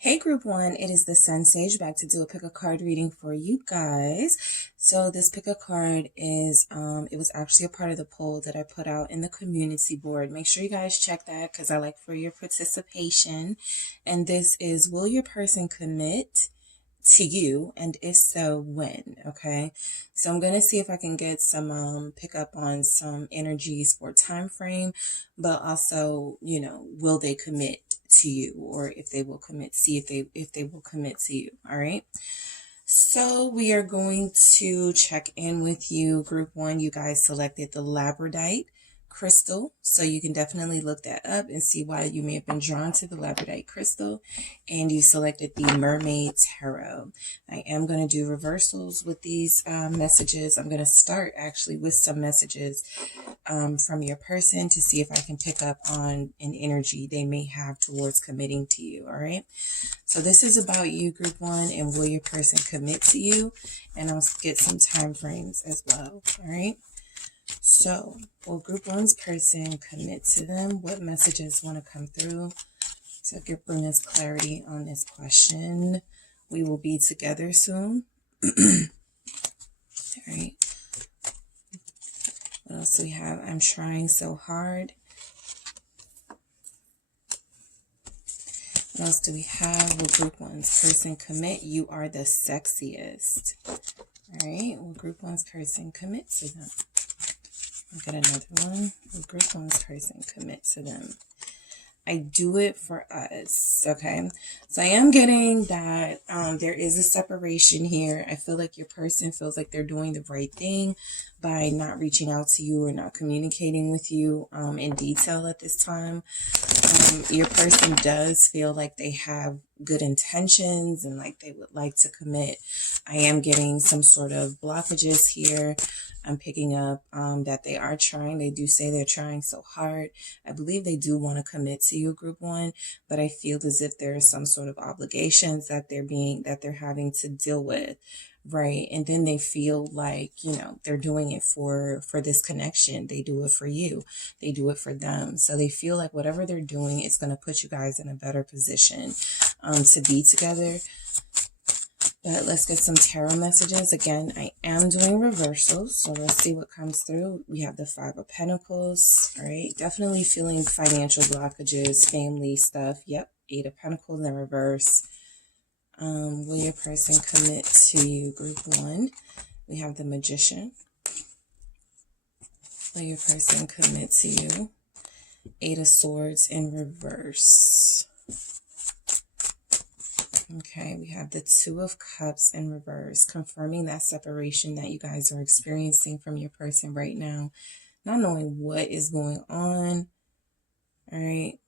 Hey group one, it is the SunSage back to do a pick a card reading for you guys. So this pick a card is it was actually a part of the poll that I put out in the community board. Make sure you guys check that because I like for your participation. And this is, will your person commit to you, and if so, when? Okay, so I'm gonna see if I can get some pick up on some energies for time frame, but also, will they commit to you, or if they will commit, see if they will commit to you. All right, so we are going to check in with you, group one. You guys selected the labradorite crystal, so you can definitely look that up and see why you may have been drawn to the labradorite crystal. And you selected the mermaid tarot. I am going to do reversals with these messages. I'm going to start actually with some messages from your person to see if I can pick up on an energy they may have towards committing to you. All right, so this is about you, group one, and will your person commit to you? And I'll get some time frames as well. All right, so will group one's person commit to them? What messages want to come through to bring us clarity on this question? We will be together soon. All right, what else do we have? I'm trying so hard. What else do we have? Will group one's person commit? You are the sexiest. All right, will group one's person commit to them? I'll get another one. Will group one's person commit to them? I do it for us. Okay, so I am getting that there is a separation here. I feel like your person feels like they're doing the right thing by not reaching out to you or not communicating with you in detail at this time. Your person does feel like they have good intentions and like they would like to commit. I am getting some sort of blockages here. I'm picking up that they are trying. They do say they're trying so hard. I believe they do want to commit to you, group one, but I feel as if there is some sort of obligations that they're having to deal with. Right. And then they feel like, they're doing it for this connection. They do it for you. They do it for them. So they feel like whatever they're doing is going to put you guys in a better position to be together. But let's get some tarot messages. Again, I am doing reversals, so let's see what comes through. We have the Five of Pentacles. All right. Definitely feeling financial blockages, family stuff. Yep. Eight of Pentacles in reverse. Will your person commit to you, group one? We have the Magician. Will your person commit to you? Eight of Swords in reverse. Okay, we have the Two of Cups in reverse, confirming that separation that you guys are experiencing from your person right now, not knowing what is going on. All right.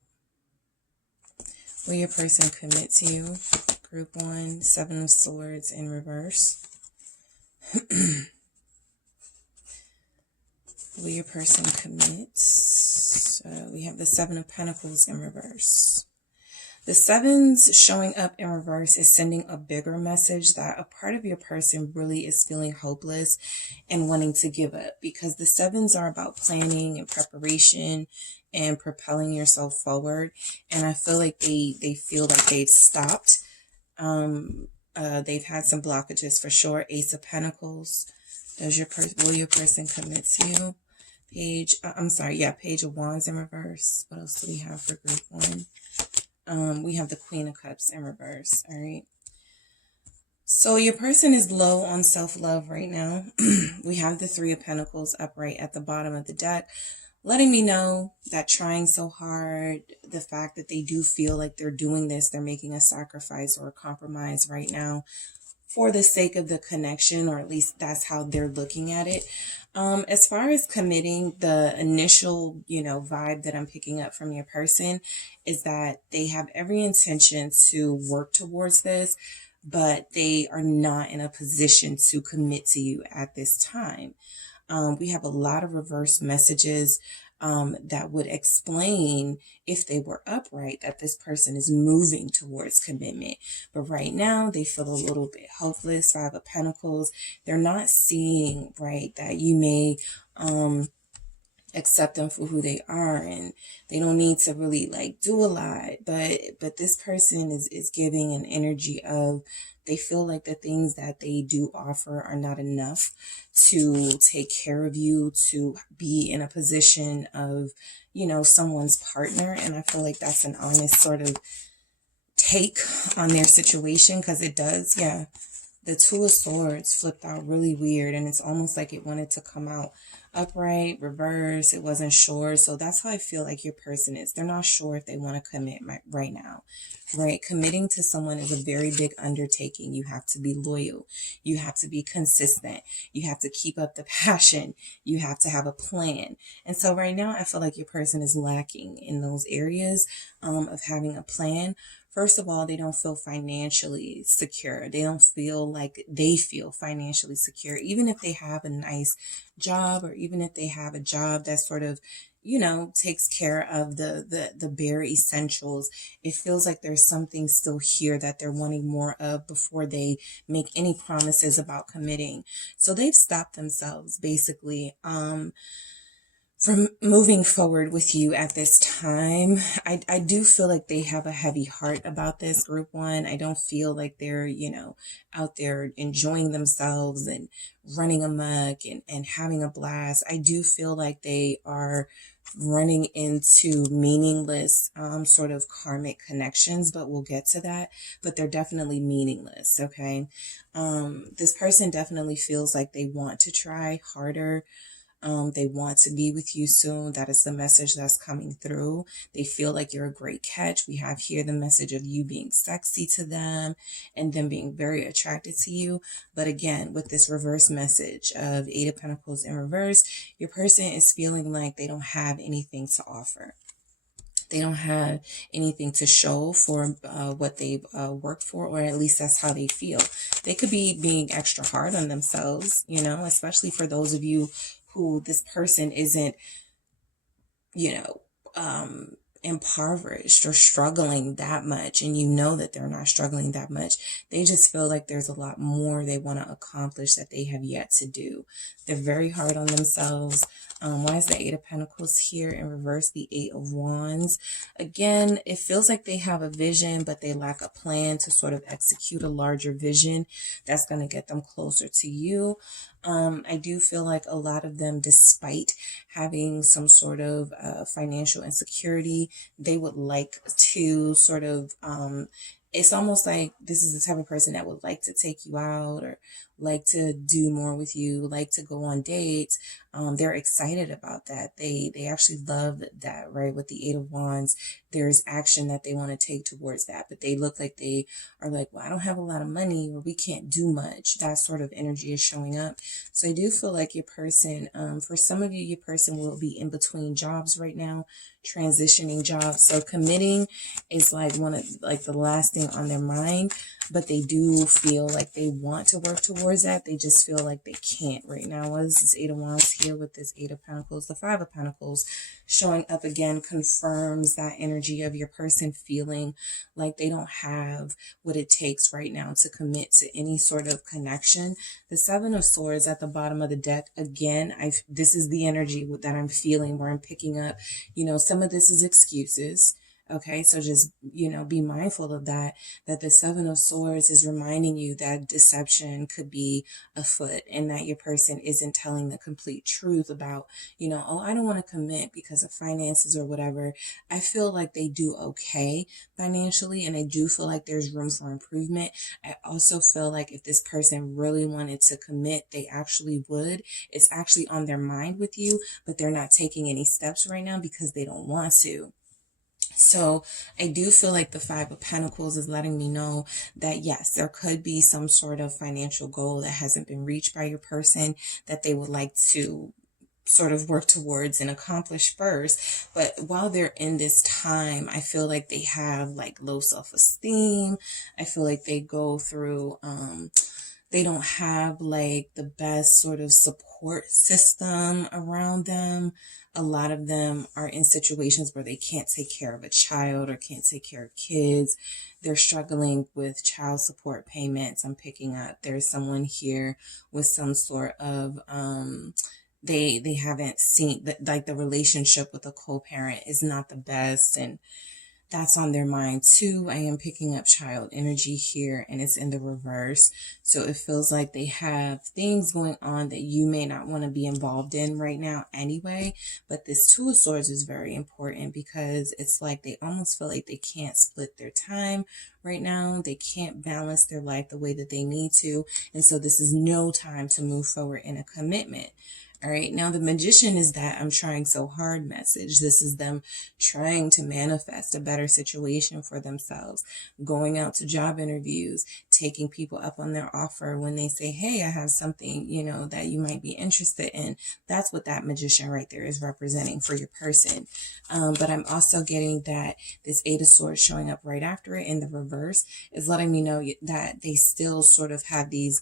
Will your person commit to you? Group one, Seven of Swords in reverse. Will your person commit? We have the Seven of Pentacles in reverse. The sevens showing up in reverse is sending a bigger message that a part of your person really is feeling hopeless and wanting to give up, because the sevens are about planning and preparation and propelling yourself forward. And I feel like they feel like they've stopped. They've had some blockages for sure. Ace of Pentacles. Will your person commit to you? Page of Wands in reverse. What else do we have for group one? We have the Queen of Cups in reverse. All right. So your person is low on self-love right now. We have the Three of Pentacles upright at the bottom of the deck, letting me know that trying so hard, the fact that they do feel like they're doing this, they're making a sacrifice or a compromise right now for the sake of the connection, or at least that's how they're looking at it. As far as committing, the initial, vibe that I'm picking up from your person is that they have every intention to work towards this, but they are not in a position to commit to you at this time. We have a lot of reverse messages that would explain, if they were upright, that this person is moving towards commitment. But right now they feel a little bit hopeless. Five of Pentacles. They're not seeing, right, that you may accept them for who they are, and they don't need to really like do a lot. But this person is giving an energy of, they feel like the things that they do offer are not enough to take care of you, to be in a position of, you know, someone's partner. And I feel like that's an honest sort of take on their situation, because it does, yeah. The Two of Swords flipped out really weird, and it's almost like it wanted to come out upright, reverse. It wasn't sure. So that's how I feel like your person is. They're not sure if they want to commit right now, right? Committing to someone is a very big undertaking. You have to be loyal. You have to be consistent. You have to keep up the passion. You have to have a plan. And so right now, I feel like your person is lacking in those areas of having a plan. First of all, they don't feel financially secure. They don't feel like they feel financially secure, even if they have a nice job, or even if they have a job that sort of, you know, takes care of the bare essentials. It feels like there's something still here that they're wanting more of before they make any promises about committing. So they've stopped themselves basically from moving forward with you at this time. I do feel like they have a heavy heart about this, group one. I don't feel like they're, you know, out there enjoying themselves and running amok and having a blast. I do feel like they are running into meaningless sort of karmic connections, but we'll get to that. But they're definitely meaningless, okay? This person definitely feels like they want to try harder. They want to be with you soon. That is the message that's coming through. They feel like you're a great catch. We have here the message of you being sexy to them and them being very attracted to you. But again, with this reverse message of Eight of Pentacles in reverse, your person is feeling like they don't have anything to offer. They don't have anything to show for what they've worked for, or at least that's how they feel. They could be being extra hard on themselves, you know, especially for those of you who this person isn't, you know, impoverished or struggling that much, and you know that they're not struggling that much. They just feel like there's a lot more they want to accomplish that they have yet to do. They're very hard on themselves. Why is the Eight of Pentacles here in reverse? The Eight of Wands. Again, it feels like they have a vision, but they lack a plan to sort of execute a larger vision that's going to get them closer to you. I do feel like a lot of them, despite having some sort of financial insecurity, they would like to sort of, it's almost like this is the type of person that would like to take you out, or like to do more with you, like to go on dates. They're excited about that. They actually love that, right? With the Eight of Wands, there's action that they want to take towards that, but they look like they are like, well, I don't have a lot of money, or we can't do much. That sort of energy is showing up. So I do feel like your person, for some of you, your person will be in between jobs right now, transitioning jobs. So committing is like one of like the last thing on their mind, but they do feel like they want to work towards that. They just feel like they can't right now. What is this Eight of Wands here with this Eight of Pentacles? The Five of Pentacles showing up again confirms that energy of your person feeling like they don't have what it takes right now to commit to any sort of connection. The Seven of Swords at the bottom of the deck, again, this is the energy that I'm feeling, where I'm picking up, you know, some of this is excuses. Okay, so just, you know, be mindful of that the Seven of Swords is reminding you that deception could be afoot, and that your person isn't telling the complete truth about, you know, oh, I don't want to commit because of finances or whatever. I feel like they do okay financially, and I do feel like there's room for improvement. I also feel like if this person really wanted to commit, they actually would. It's actually on their mind with you, but they're not taking any steps right now because they don't want to. So I do feel like the Five of Pentacles is letting me know that yes, there could be some sort of financial goal that hasn't been reached by your person that they would like to sort of work towards and accomplish first. But while they're in this time, I feel like they have like low self-esteem. I feel like they go through, they don't have like the best sort of support system around them. A lot of them are in situations where they can't take care of a child or can't take care of kids. They're struggling with child support payments. I'm picking up there's someone here with some sort of they haven't seen that, like the relationship with a co-parent is not the best, and that's on their mind too. I am picking up child energy here, and it's in the reverse. So it feels like they have things going on that you may not want to be involved in right now anyway. But this Two of Swords is very important because it's like they almost feel like they can't split their time right now. They can't balance their life the way that they need to. And so this is no time to move forward in a commitment. All right. Now, the Magician is that I'm trying so hard message. This is them trying to manifest a better situation for themselves, going out to job interviews, taking people up on their offer when they say, hey, I have something, you know, that you might be interested in. That's what that Magician right there is representing for your person. But I'm also getting that this Eight of Swords showing up right after it in the reverse is letting me know that they still sort of have these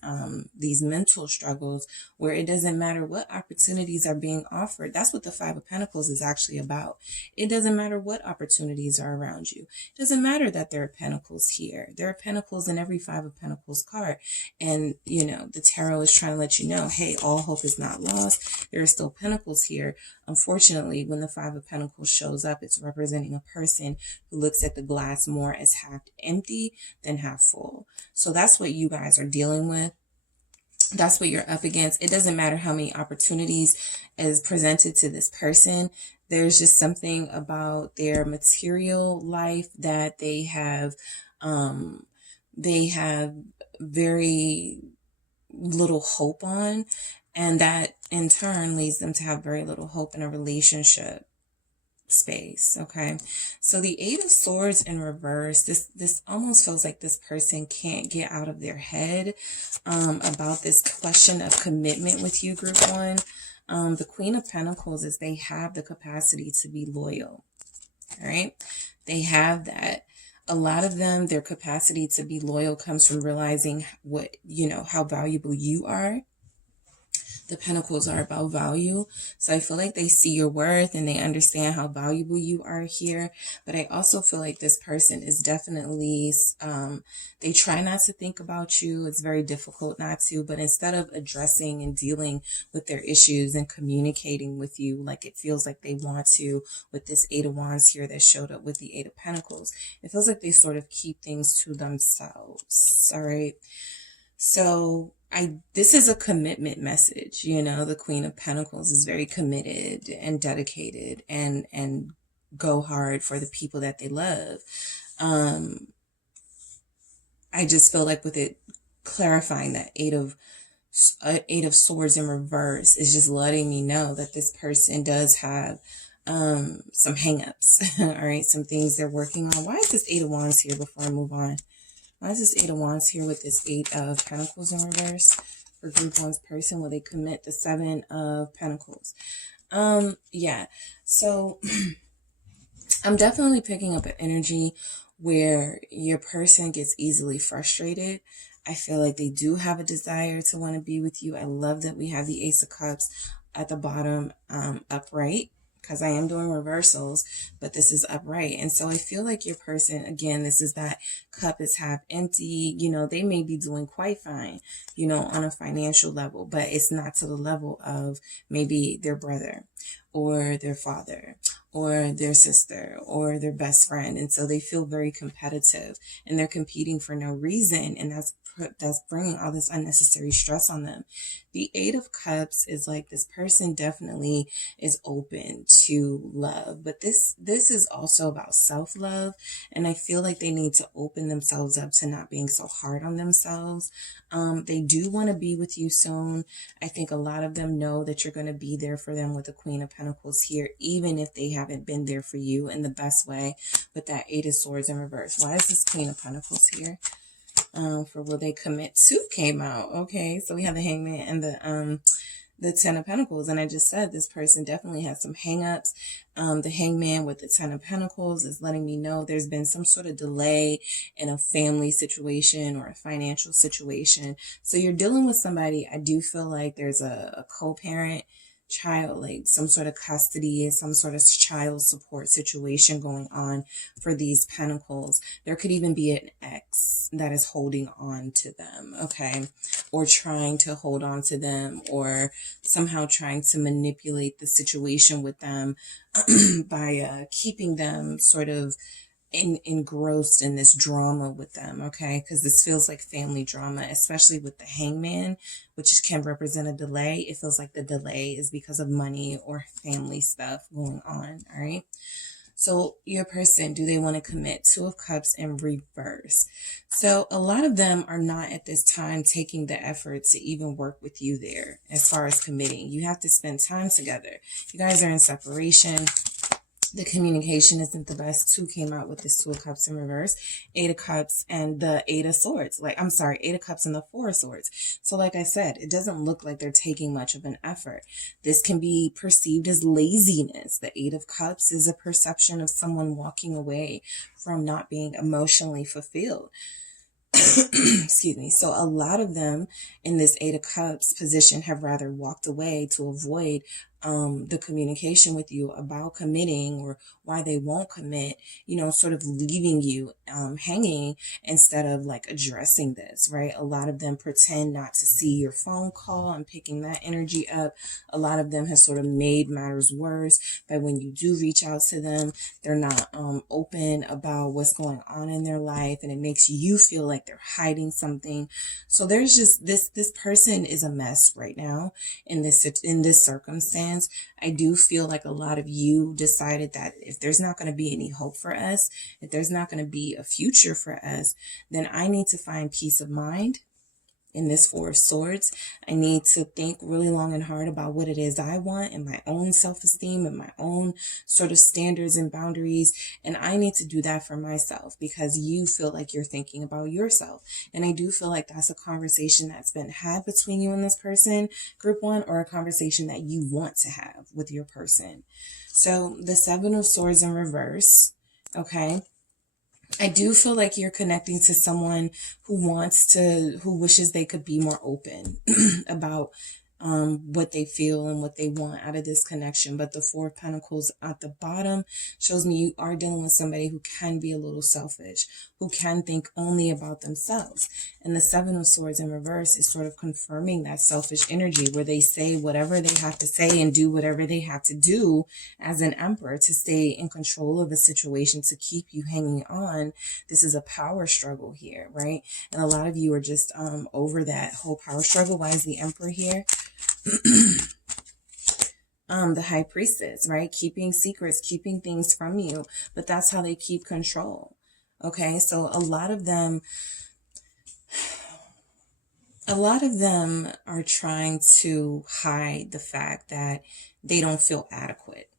mental struggles where it doesn't matter what opportunities are being offered. That's what the Five of Pentacles is actually about. It doesn't matter what opportunities are around you. It doesn't matter that there are pentacles here. There are pentacles in every Five of Pentacles card. And, you know, the tarot is trying to let you know, hey, all hope is not lost. There are still pentacles here. Unfortunately, when the Five of Pentacles shows up, it's representing a person who looks at the glass more as half empty than half full. So that's what you guys are dealing with. That's what you're up against. It doesn't matter how many opportunities is presented to this person. There's just something about their material life that they have very little hope on, and that in turn leads them to have very little hope in a relationship space. Okay, so the Eight of Swords in reverse, this almost feels like this person can't get out of their head about this question of commitment with you, group one. The Queen of Pentacles is they have the capacity to be loyal. All right, they have that. A lot of them, their capacity to be loyal comes from realizing what, you know, how valuable you are. The Pentacles are about value. So I feel like they see your worth and they understand how valuable you are here. But I also feel like this person is definitely, they try not to think about you. It's very difficult not to. But instead of addressing and dealing with their issues and communicating with you like it feels like they want to with this Eight of Wands here that showed up with the Eight of Pentacles, it feels like they sort of keep things to themselves. All right. So this is a commitment message. You know, the Queen of Pentacles is very committed and dedicated and go hard for the people that they love. I just feel like with it clarifying that Eight of Swords in reverse is just letting me know that this person does have some hangups. All right, some things they're working on. Why is this Eight of Wands here before I move on? Why is this Eight of Wands here with this Eight of Pentacles in reverse for group one's person? Will they commit the Seven of Pentacles? Yeah. So I'm definitely picking up an energy where your person gets easily frustrated. I feel like they do have a desire to want to be with you. I love that we have the Ace of Cups at the bottom, upright, because I am doing reversals, but this is upright. And so I feel like your person, again, this is that cup is half empty. You know, they may be doing quite fine, you know, on a financial level, but it's not to the level of maybe their brother or their father or their sister or their best friend. And so they feel very competitive and they're competing for no reason. And that's bringing all this unnecessary stress on them. The Eight of Cups is like this person definitely is open to love, but this is also about self-love. And I feel like they need to open themselves up to not being so hard on themselves. They do want to be with you soon. I think a lot of them know that you're going to be there for them with the Queen of Pentacles here, even if they haven't been there for you in the best way with that Eight of Swords in reverse. Why is this Queen of Pentacles here? For will they commit to came out. Okay, so we have the Hangman and the Ten of Pentacles, and I just said this person definitely has some hangups. The Hangman with the Ten of Pentacles is letting me know there's been some sort of delay in a family situation or a financial situation. So you're dealing with somebody. I do feel like there's a co-parent child, like some sort of custody and some sort of child support situation going on for these pentacles. There could even be an ex that is holding on to them, okay, or trying to hold on to them, or somehow trying to manipulate the situation with them by keeping them sort of engrossed in this drama with them, okay? Because this feels like family drama, especially with the hangman, which can represent a delay. It feels like the delay is because of money or family stuff going on, all right? So your person, do they want to commit? Two of Cups in reverse. So a lot of them are not at this time taking the effort to even work with you there as far as committing. You have to spend time together. You guys are in separation. The communication isn't the best. Two came out with this Two of Cups in reverse, Eight of Cups, and the Eight of Swords. Eight of Cups and the Four of Swords. So like I said, it doesn't look like they're taking much of an effort. This can be perceived as laziness. The Eight of Cups is a perception of someone walking away from not being emotionally fulfilled. Excuse me. So a lot of them in this Eight of Cups position have rather walked away to avoid the communication with you about committing, or why they won't commit, sort of leaving you hanging instead of like addressing this, right? A lot of them pretend not to see your phone call and picking that energy up. A lot of them have sort of made matters worse by when you do reach out to them, they're not open about what's going on in their life, and it makes you feel like they're hiding something. So there's just this person is a mess right now in this circumstance. I do feel like a lot of you decided that if there's not going to be any hope for us, if there's not going to be a future for us, then I need to find peace of mind. In this Four of Swords, I need to think really long and hard about what it is I want and my own self-esteem and my own sort of standards and boundaries. And I need to do that for myself, because you feel like you're thinking about yourself. And I do feel like that's a conversation that's been had between you and this person, group one, or a conversation that you want to have with your person. So the Seven of Swords in reverse, okay? I do feel like you're connecting to someone who wishes they could be more open about what they feel and what they want out of this connection. But the Four of Pentacles at the bottom shows me you are dealing with somebody who can be a little selfish, who can think only about themselves. And the Seven of Swords in reverse is sort of confirming that selfish energy, where they say whatever they have to say and do whatever they have to do as an emperor to stay in control of a situation, to keep you hanging on. This is a power struggle here, right? And a lot of you are just over that whole power struggle. Why is the Emperor here? The High Priestess, right? Keeping secrets, keeping things from you, but that's how they keep control. Okay, so a lot of them are trying to hide the fact that they don't feel adequate.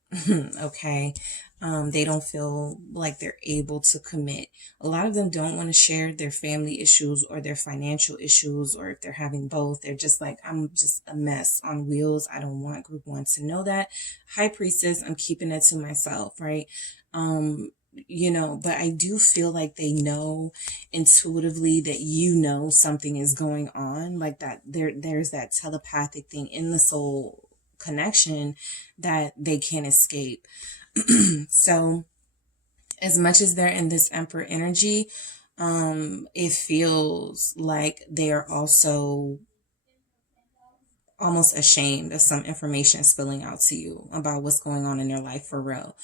Okay. They don't feel like they're able to commit. A lot of them don't want to share their family issues or their financial issues, or if they're having both, they're just like, I'm just a mess on wheels. I don't want group one to know that. High Priestess, I'm keeping it to myself, right? But I do feel like they know intuitively that something is going on, like that there's that telepathic thing in the soul connection that they can't escape. So as much as they're in this Emperor energy, it feels like they are also almost ashamed of some information spilling out to you about what's going on in their life for real.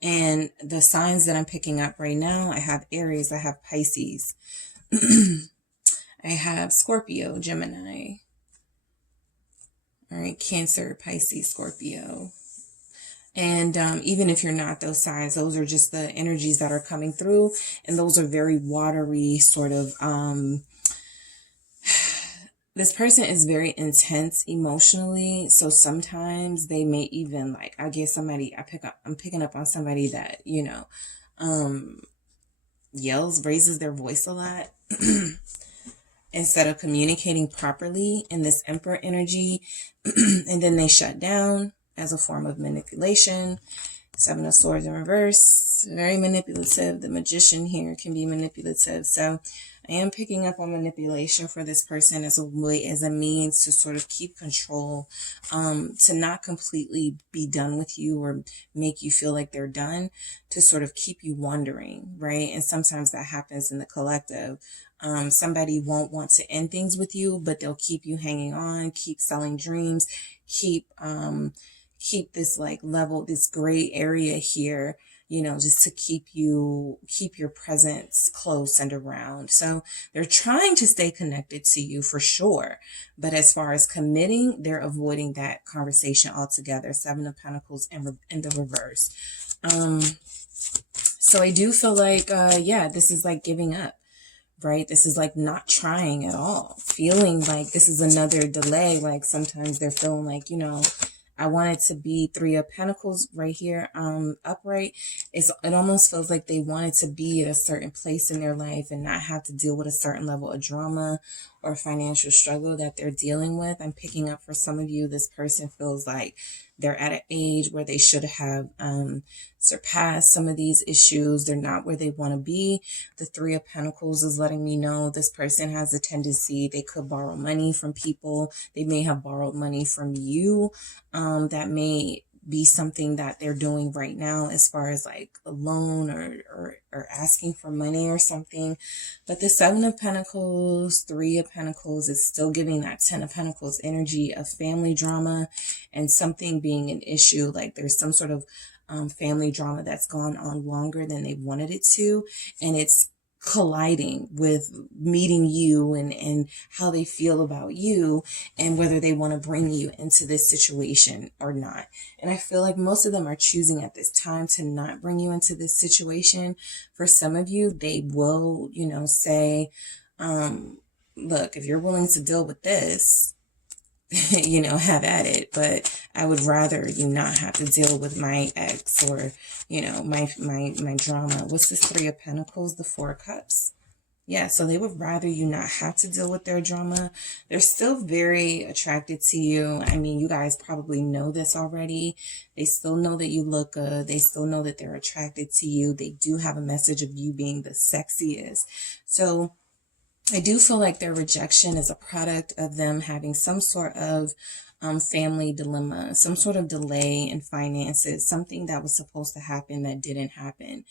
And the signs that I'm picking up right now, I have Aries, I have Pisces, I have Scorpio, Gemini, all right, Cancer, Pisces, Scorpio. And even if you're not those signs, those are just the energies that are coming through. And those are very watery sort of, this person is very intense emotionally. So sometimes they may even I'm picking up on somebody that, yells, raises their voice a lot instead of communicating properly in this Emperor energy. And then they shut down as a form of manipulation. Seven of Swords in reverse, very manipulative. The Magician here can be manipulative. So I am picking up on manipulation for this person as a way, as a means to sort of keep control, to not completely be done with you or make you feel like they're done, to sort of keep you wondering, right? And sometimes that happens in the collective. Somebody won't want to end things with you, but they'll keep you hanging on, keep selling dreams, keep this like level, this gray area here, you know, just to keep your presence close and around. So they're trying to stay connected to you for sure. But as far as committing, they're avoiding that conversation altogether. Seven of Pentacles in the reverse. So I do feel like, yeah, this is like giving up, right? This is like not trying at all, feeling like this is another delay. Like sometimes they're feeling like, you know, I want it to be Three of Pentacles right here, upright. It almost feels like they wanted to be at a certain place in their life and not have to deal with a certain level of drama or financial struggle that they're dealing with. I'm picking up for some of you, this person feels like they're at an age where they should have surpassed some of these issues. They're not where they want to be. The Three of Pentacles is letting me know this person has a tendency, they could borrow money from people. They may have borrowed money from you. That may be something that they're doing right now as far as like a loan or asking for money or something. But the Seven of Pentacles, Three of Pentacles is still giving that Ten of Pentacles energy of family drama and something being an issue. Like there's some sort of family drama that's gone on longer than they wanted it to. And it's colliding with meeting you and how they feel about you and whether they want to bring you into this situation or not. And I feel like most of them are choosing at this time to not bring you into this situation. For some of you, they will, you know, say, look, if you're willing to deal with this, you know, have at it. But I would rather you not have to deal with my ex or, you know, my drama. What's this Three of Pentacles? The Four of Cups. Yeah, so they would rather you not have to deal with their drama. They're still very attracted to you. I mean, you guys probably know this already. They still know that you look good. They still know that they're attracted to you. They do have a message of you being the sexiest. So I do feel like their rejection is a product of them having some sort of family dilemma, some sort of delay in finances, something that was supposed to happen that didn't happen.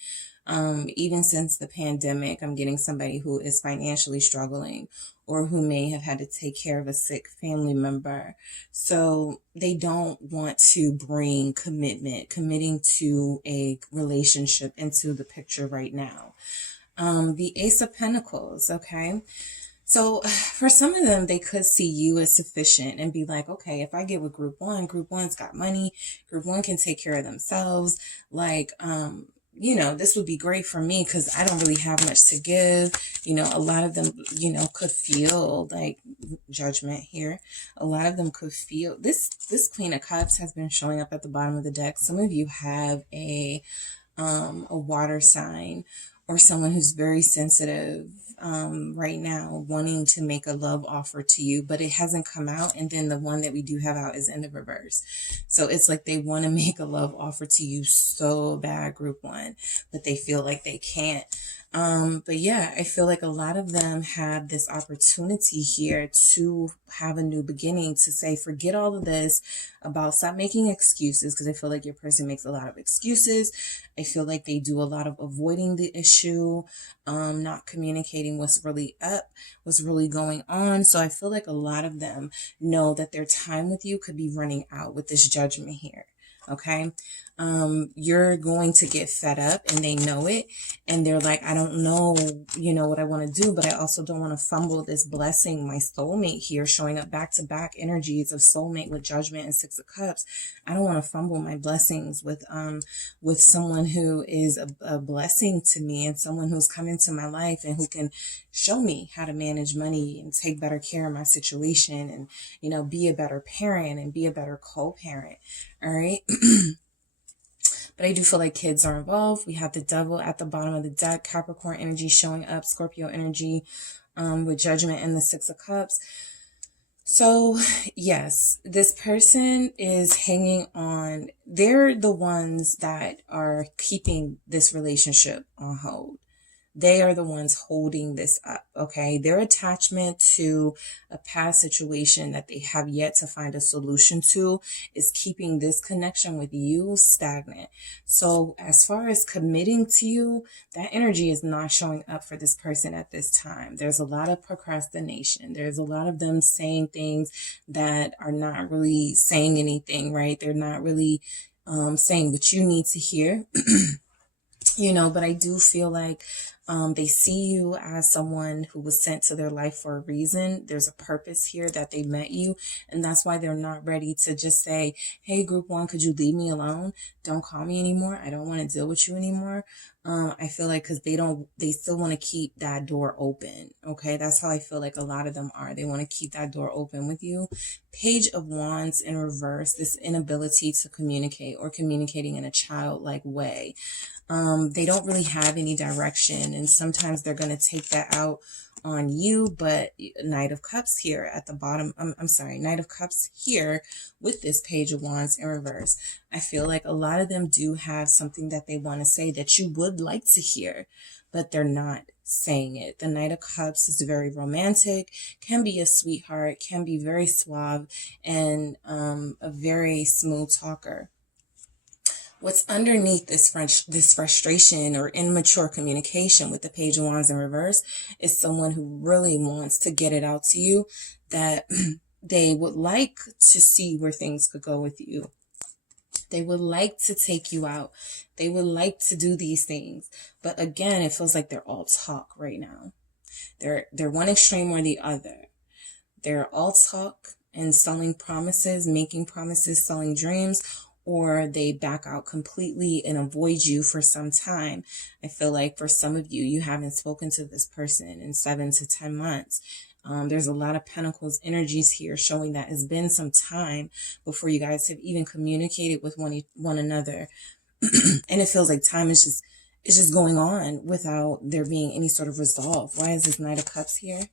Even since the pandemic, I'm getting somebody who is financially struggling or who may have had to take care of a sick family member. So they don't want to bring committing to a relationship into the picture right now. The Ace of Pentacles, okay? So for some of them, they could see you as sufficient and be like, okay, if I get with Group 1, Group 1's got money, Group 1 can take care of themselves. Like, you know, this would be great for me because I don't really have much to give. You know, a lot of them, you know, could feel like Judgment here. A lot of them could feel this Queen of Cups has been showing up at the bottom of the deck. Some of you have a water sign or someone who's very sensitive right now, wanting to make a love offer to you, but it hasn't come out. And then the one that we do have out is in the reverse. So it's like they want to make a love offer to you so bad, Group 1, but they feel like they can't. But yeah, I feel like a lot of them have this opportunity here to have a new beginning, to say, forget all of this about, stop making excuses, because I feel like your person makes a lot of excuses. I feel like they do a lot of avoiding the issue, not communicating what's really up, what's really going on. So I feel like a lot of them know that their time with you could be running out with this Judgment here. Okay. You're going to get fed up and they know it. And they're like, I don't know, you know, what I want to do, but I also don't want to fumble this blessing. My soulmate here showing up back to back energies of soulmate with Judgment and Six of Cups. I don't want to fumble my blessings with someone who is a blessing to me and someone who's come into my life and who can show me how to manage money and take better care of my situation and, you know, be a better parent and be a better co-parent. All right. But I do feel like kids are involved. We have the Devil at the bottom of the deck, Capricorn energy showing up, Scorpio energy with Judgment and the Six of Cups. So, yes, this person is hanging on. They're the ones that are keeping this relationship on hold. They are the ones holding this up, okay? Their attachment to a past situation that they have yet to find a solution to is keeping this connection with you stagnant. So as far as committing to you, that energy is not showing up for this person at this time. There's a lot of procrastination. There's a lot of them saying things that are not really saying anything, right? They're not really saying what you need to hear. But I do feel like they see you as someone who was sent to their life for a reason. There's a purpose here that they met you, and that's why they're not ready to just say, hey, group one, could you leave me alone? Don't call me anymore. I don't want to deal with you anymore. I feel like because they still want to keep that door open. Okay, that's how I feel like a lot of them are. They want to keep that door open with you. Page of Wands in reverse, this inability to communicate or communicating in a childlike way. They don't really have any direction, and sometimes they're going to take that out on you. But Knight of Cups here at the bottom, I'm sorry, Knight of Cups here with this Page of Wands in reverse. I feel like a lot of them do have something that they want to say that you would like to hear, but they're not saying it. The Knight of Cups is very romantic, can be a sweetheart, can be very suave, and a very smooth talker. What's underneath this frustration or immature communication with the Page of Wands in reverse is someone who really wants to get it out to you that they would like to see where things could go with you. They would like to take you out. They would like to do these things. But again, it feels like they're all talk right now. They're one extreme or the other. They're all talk and selling promises, making promises, selling dreams, or they back out completely and avoid you for some time. I feel like for some of you, you haven't spoken to this person in 7 to 10 months. There's a lot of Pentacles energies here showing that it's been some time before you guys have even communicated with one another. And it feels like time is just going on without there being any sort of resolve. Why is this Knight of Cups here?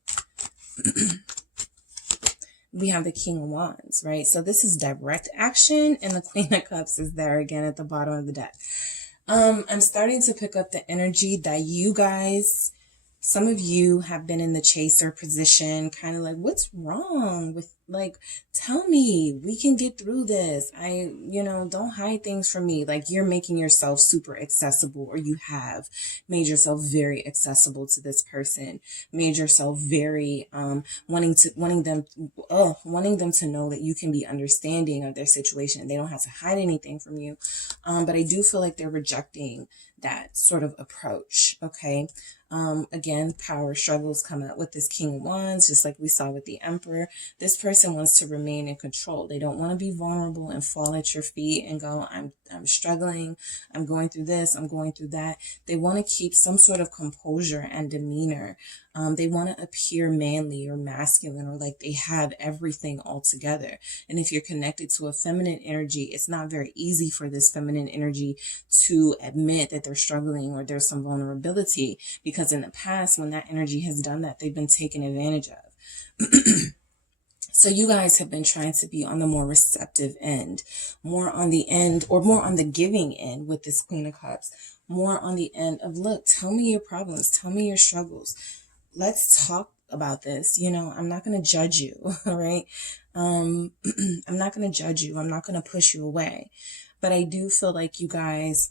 We have the King of Wands, right? So this is direct action, and the Queen of Cups is there again at the bottom of the deck. I'm starting to pick up the energy that you guys, some of you have been in the chaser position, kind of like, what's wrong with, like, tell me, we can get through this. Don't hide things from me. Like, you're making yourself super accessible, or you have made yourself very accessible to this person, made yourself very, wanting them to know that you can be understanding of their situation. They don't have to hide anything from you. But I do feel like they're rejecting that sort of approach. Okay. Again, power struggles come out with this King of Wands, just like we saw with the Emperor. This person wants to remain in control. They don't want to be vulnerable and fall at your feet and go, I'm struggling. I'm going through this. I'm going through that. They want to keep some sort of composure and demeanor. They want to appear manly or masculine, or like they have everything all together. And if you're connected to a feminine energy, it's not very easy for this feminine energy to admit that they're struggling or there's some vulnerability, because in the past, when that energy has done that, they've been taken advantage of. So you guys have been trying to be on the more receptive end, more on the end, or more on the giving end with this Queen of Cups, more on the end of, look, tell me your problems, tell me your struggles. Let's talk about this. I'm not going to judge you, all right? I'm not going to judge you. I'm not going to push you away. But I do feel like you guys,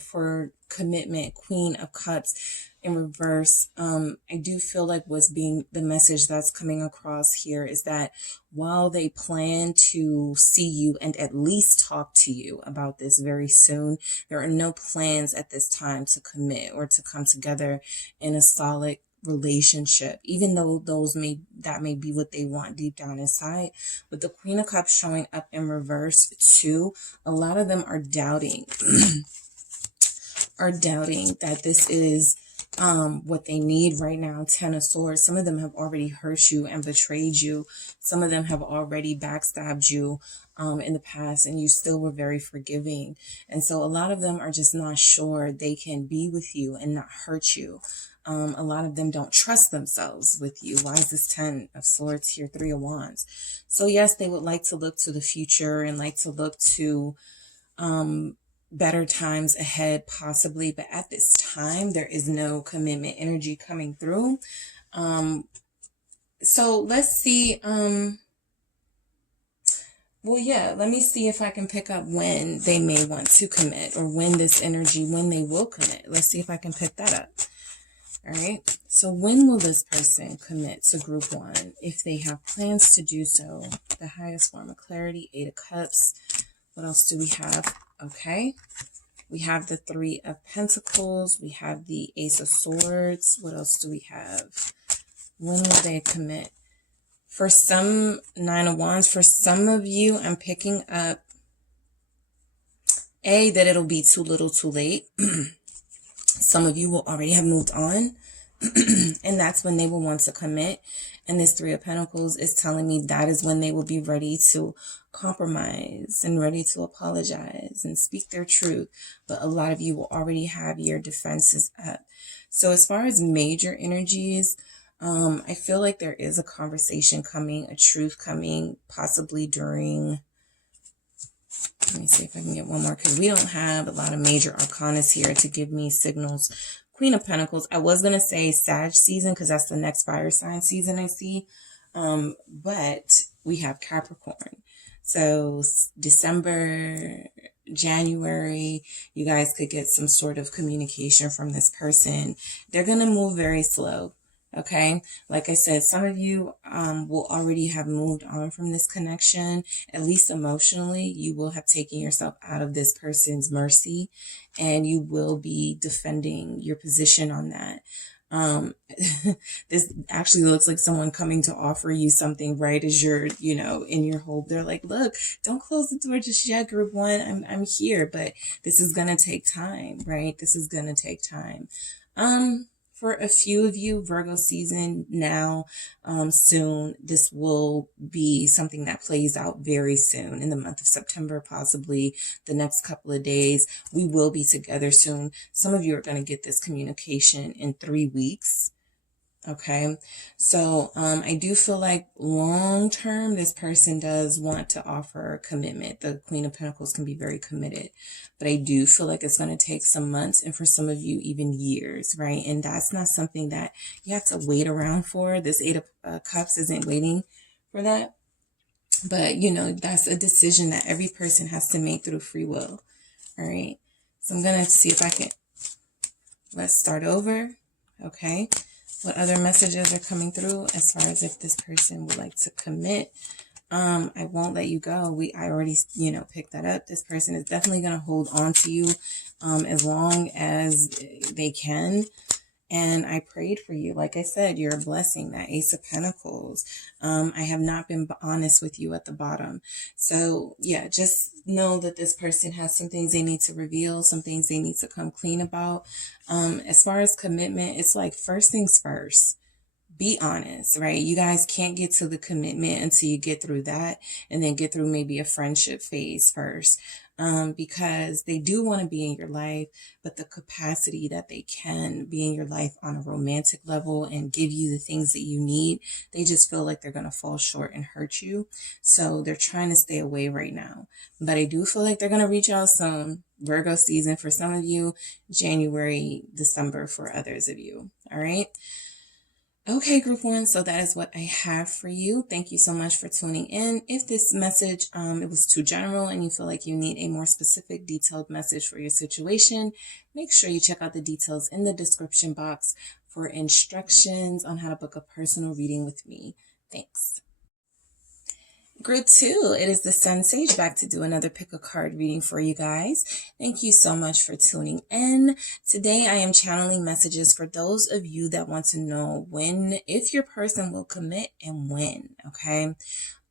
for commitment, Queen of Cups in reverse, I do feel like the message that's coming across here is that while they plan to see you and at least talk to you about this very soon, there are no plans at this time to commit or to come together in a solid relationship, even though that may be what they want deep down inside. With the Queen of Cups showing up in reverse too, a lot of them are doubting that this is what they need right now. 10 of Swords. Some of them have already hurt you and betrayed you. Some of them have already backstabbed you in the past, and you still were very forgiving. And so a lot of them are just not sure they can be with you and not hurt you. A lot of them don't trust themselves with you. Why is this 10 of Swords here, 3 of Wands? So yes, they would like to look to the future and like to look to better times ahead, possibly. But at this time, there is no commitment energy coming through. So let's see. Well, yeah, let me see if I can pick up when they may want to commit, or when this energy, when they will commit. Let's see if I can pick that up. All right. So when will this person commit to group 1 if they have plans to do so? The highest form of clarity, 8 of Cups. What else do we have? Okay. We have the 3 of Pentacles. We have the Ace of Swords. What else do we have? When will they commit? For some, 9 of Wands, for some of you, I'm picking up, that it'll be too little too late. Some of you will already have moved on, and that's when they will want to commit. And this 3 of Pentacles is telling me that is when they will be ready to compromise and ready to apologize and speak their truth. But a lot of you will already have your defenses up. So as far as major energies, I feel like there is a conversation coming, a truth coming, possibly during, let me see if I can get one more, because we don't have a lot of major arcanas here to give me signals. Queen of Pentacles, I was going to say Sag season, because that's the next fire sign season I see. But we have Capricorn. So December, January, you guys could get some sort of communication from this person. They're going to move very slow. Okay, like I said, some of you will already have moved on from this connection, at least emotionally. You will have taken yourself out of this person's mercy, and you will be defending your position on that. This actually looks like someone coming to offer you something right as you're, in your hope. They're like, look, don't close the door just yet, group 1. I'm here, but this is going to take time, right? This is going to take time. For a few of you, Virgo season now, soon, this will be something that plays out very soon in the month of September, possibly the next couple of days. We will be together soon. Some of you are going to get this communication in 3 weeks. Okay, so I do feel like long term, this person does want to offer commitment. The Queen of Pentacles can be very committed, but I do feel like it's going to take some months, and for some of you, even years, right? And that's not something that you have to wait around for. This 8 of Cups isn't waiting for that, but that's a decision that every person has to make through free will. All right, so I'm going to see if I can, let's start over. Okay. What other messages are coming through as far as if this person would like to commit? I won't let you go. I already, picked that up. This person is definitely going to hold on to you as long as they can. And I prayed for you. Like I said, you're a blessing, that Ace of Pentacles. I have not been honest with you at the bottom. So yeah, just know that this person has some things they need to reveal, some things they need to come clean about. As far as commitment, it's like first things first. Be honest, right? You guys can't get to the commitment until you get through that, and then get through maybe a friendship phase first. Because they do want to be in your life, but the capacity that they can be in your life on a romantic level and give you the things that you need, they just feel like they're going to fall short and hurt you. So they're trying to stay away right now. But I do feel like they're going to reach out soon. Virgo season for some of you, January, December for others of you. All right. Okay, group 1, so that is what I have for you. Thank you so much for tuning in. If this message, it was too general and you feel like you need a more specific, detailed message for your situation, make sure you check out the details in the description box for instructions on how to book a personal reading with me. Thanks. Group 2, it is the SunSage back to do another pick a card reading for you guys. Thank you so much for tuning in. Today I am channeling messages for those of you that want to know if your person will commit and when, okay?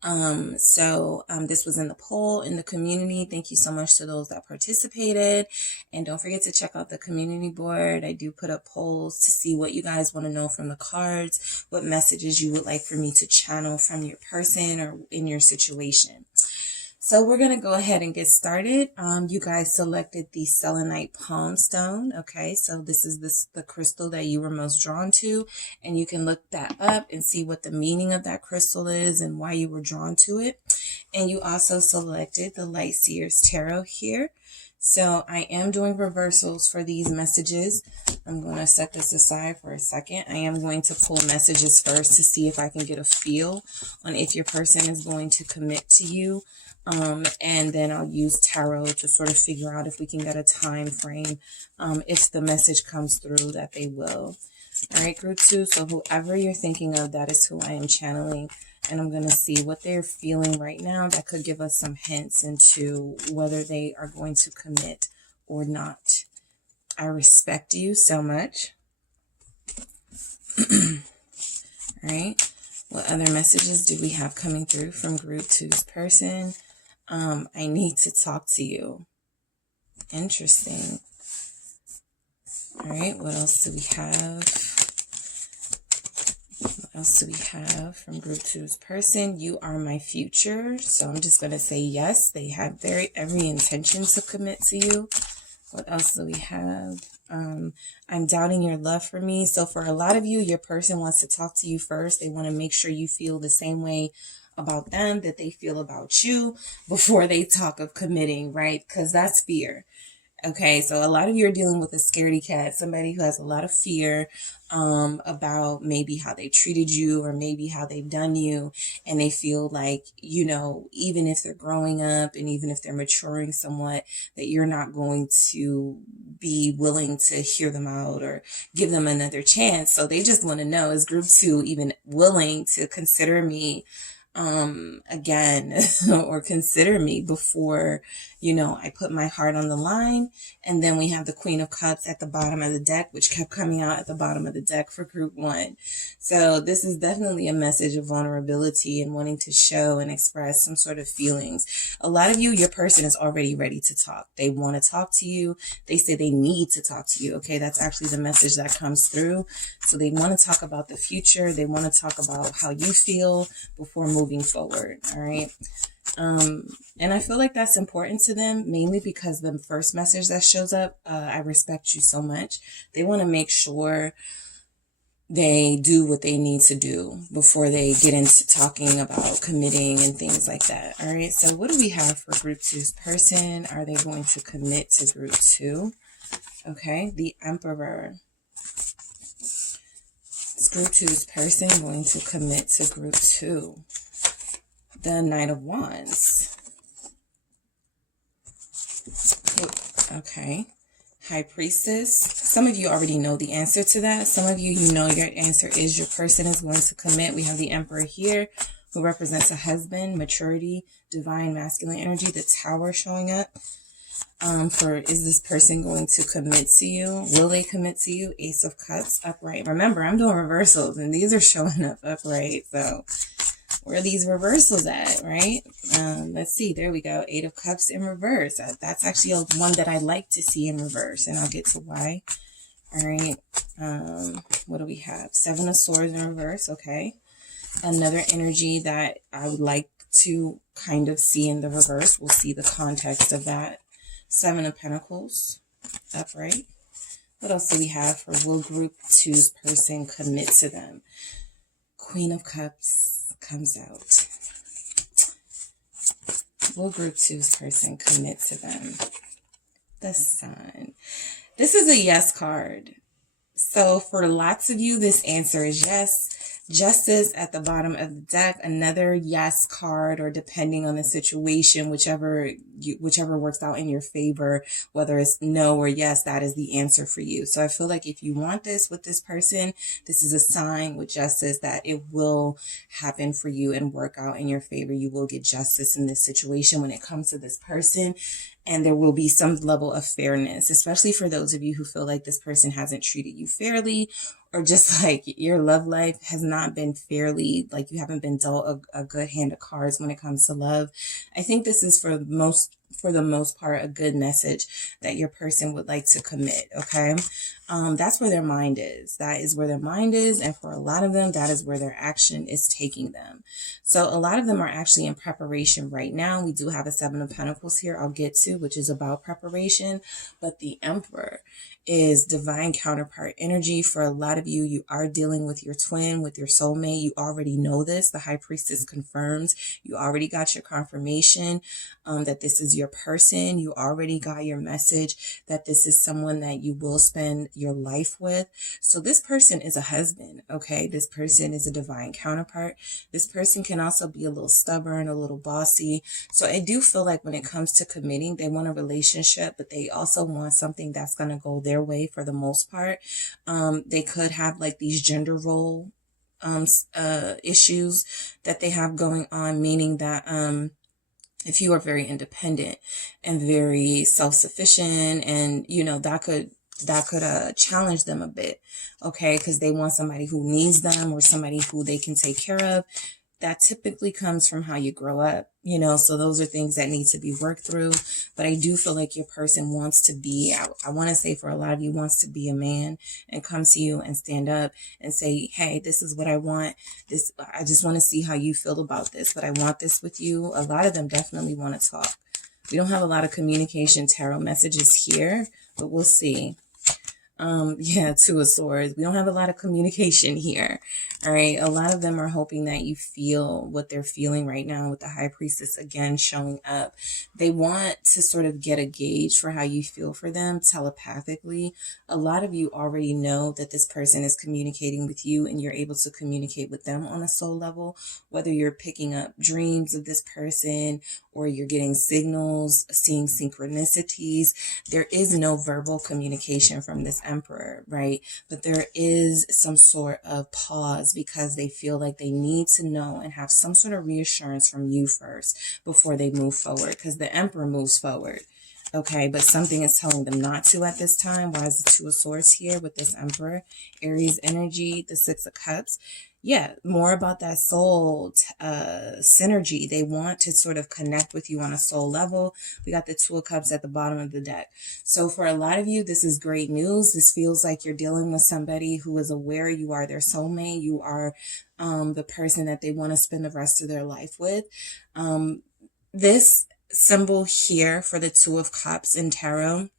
This was in the poll in the community. Thank you so much to those that participated. And don't forget to check out the community board. I do put up polls to see what you guys want to know from the cards, what messages you would like for me to channel from your person or in your situation. So we're going to go ahead and get started. You guys selected the selenite palm stone. Okay, so this is the crystal that you were most drawn to, and you can look that up and see what the meaning of that crystal is and why you were drawn to it. And you also selected the Light Seers Tarot here. So I am doing reversals for these messages. I'm going to set this aside for a second. I am going to pull messages first to see if I can get a feel on if your person is going to commit to you. And then I'll use tarot to sort of figure out if we can get a time frame, if the message comes through that they will. All right, group 2. So whoever you're thinking of, that is who I am channeling. And I'm going to see what they're feeling right now. That could give us some hints into whether they are going to commit or not. I respect you so much. All right. What other messages do we have coming through from group 2's person? I need to talk to you. Interesting. All right. What else do we have? What else do we have from group 2's person? You are my future. So I'm just going to say yes. They have every intention to commit to you. What else do we have? I'm doubting your love for me. So for a lot of you, your person wants to talk to you first. They want to make sure you feel the same way about them that they feel about you before they talk of committing, right? Because that's fear. Okay, so a lot of you are dealing with a scaredy cat, somebody who has a lot of fear about maybe how they treated you or maybe how they've done you. And they feel like, you know, even if they're growing up and even if they're maturing somewhat, that you're not going to be willing to hear them out or give them another chance. So they just want to know, is group 2 even willing to consider me again or consider me before, you know, I put my heart on the line? And then we have the Queen of Cups at the bottom of the deck, which kept coming out at the bottom of the deck for group 1. So this is definitely a message of vulnerability and wanting to show and express some sort of feelings. A lot of you, your person is already ready to talk. They want to talk to you. They say they need to talk to you. Okay, that's actually the message that comes through. So they want to talk about the future. They want to talk about how you feel before moving forward. All right. And I feel like that's important to them, mainly because the first message that shows up, I respect you so much. They want to make sure they do what they need to do before they get into talking about committing and things like that. All right. So what do we have for group 2's person? Are they going to commit to group 2? Okay. The Emperor. Is group 2's person going to commit to group 2? The Knight of Wands. Okay. High Priestess. Some of you already know the answer to that. Some of you, you know your answer is your person is going to commit. We have the Emperor here, who represents a husband, maturity, divine masculine energy, the Tower showing up. Is this person going to commit to you? Will they commit to you? Ace of Cups, upright. Remember, I'm doing reversals, and these are showing up upright. So where are these reversals at, right? Let's see. There we go. 8 of Cups in reverse. That's actually one that I like to see in reverse, and I'll get to why. All right. What do we have? 7 of Swords in reverse. Okay. Another energy that I would like to kind of see in the reverse. We'll see the context of that. 7 of Pentacles, upright. What else do we have for will group 2's person commit to them? Queen of Cups comes out. Will group 2's person commit to them? The Sun. This is a yes card. So for lots of you, this answer is yes. Justice at the bottom of the deck, another yes card, or depending on the situation, whichever works out in your favor, whether it's no or yes, that is the answer for you. So I feel like if you want this with this person, this is a sign with justice that it will happen for you and work out in your favor. You will get justice in this situation when it comes to this person. And there will be some level of fairness, especially for those of you who feel like this person hasn't treated you fairly, or just like your love life has not been fairly, like you haven't been dealt a good hand of cards when it comes to love. I think this is for most for the most part, a good message that your person would like to commit, okay? That's where their mind is. That is where their mind is. And for a lot of them, that is where their action is taking them. So a lot of them are actually in preparation right now. We do have a 7 of Pentacles here I'll get to, which is about preparation. But the Emperor is divine counterpart energy. For a lot of you, you are dealing with your twin, with your soulmate. You already know this. The High Priestess confirms. You already got your confirmation that this is your person. You already got your message that this is someone that you will spend your life with. So this person is a husband, okay? This person is a divine counterpart. This person can also be a little stubborn, a little bossy. So I do feel like when it comes to committing, they want a relationship, but they also want something that's going to go their way for the most part. They could have like these gender role issues that they have going on, meaning that if you are very independent and very self-sufficient, and you know, that could challenge them a bit, okay? Because they want somebody who needs them or somebody who they can take care of. That typically comes from how you grow up, you know, so those are things that need to be worked through. But I do feel like your person wants to be, I want to say for a lot of you, wants to be a man and come to you and stand up and say, hey, this is what I want. I just want to see how you feel about this, but I want this with you. A lot of them definitely want to talk. We don't have a lot of communication tarot messages here, but we'll see. Yeah, 2 of Swords. We don't have a lot of communication here. All right. A lot of them are hoping that you feel what they're feeling right now, with the High Priestess again showing up. They want to sort of get a gauge for how you feel for them telepathically. A lot of you already know that this person is communicating with you and you're able to communicate with them on a soul level, whether you're picking up dreams of this person or you're getting signals, seeing synchronicities. There is no verbal communication from this Emperor, right? But there is some sort of pause because they feel like they need to know and have some sort of reassurance from you first before they move forward, because the Emperor moves forward. Okay, but something is telling them not to at this time. Why is the 2 of Swords here with this Emperor? Aries energy, the 6 of Cups. Yeah, more about that soul synergy. They want to sort of connect with you on a soul level. We got the 2 of Cups at the bottom of the deck. So for a lot of you, this is great news. This feels like you're dealing with somebody who is aware you are their soulmate. You are the person that they want to spend the rest of their life with. This symbol here for the 2 of Cups in tarot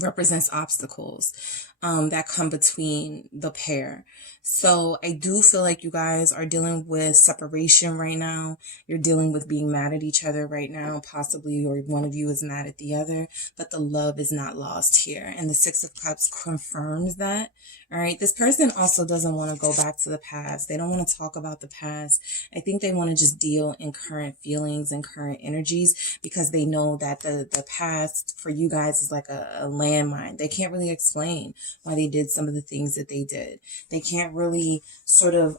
represents obstacles that come between the pair. So I do feel like you guys are dealing with separation right now. You're dealing with being mad at each other right now, possibly, or one of you is mad at the other, but the love is not lost here. And the 6 of Cups confirms that. All right. This person also doesn't want to go back to the past. They don't want to talk about the past. I think they want to just deal in current feelings and current energies, because they know that the past for you guys is like a landmine. They can't really explain why they did some of the things that they did. They can't really sort of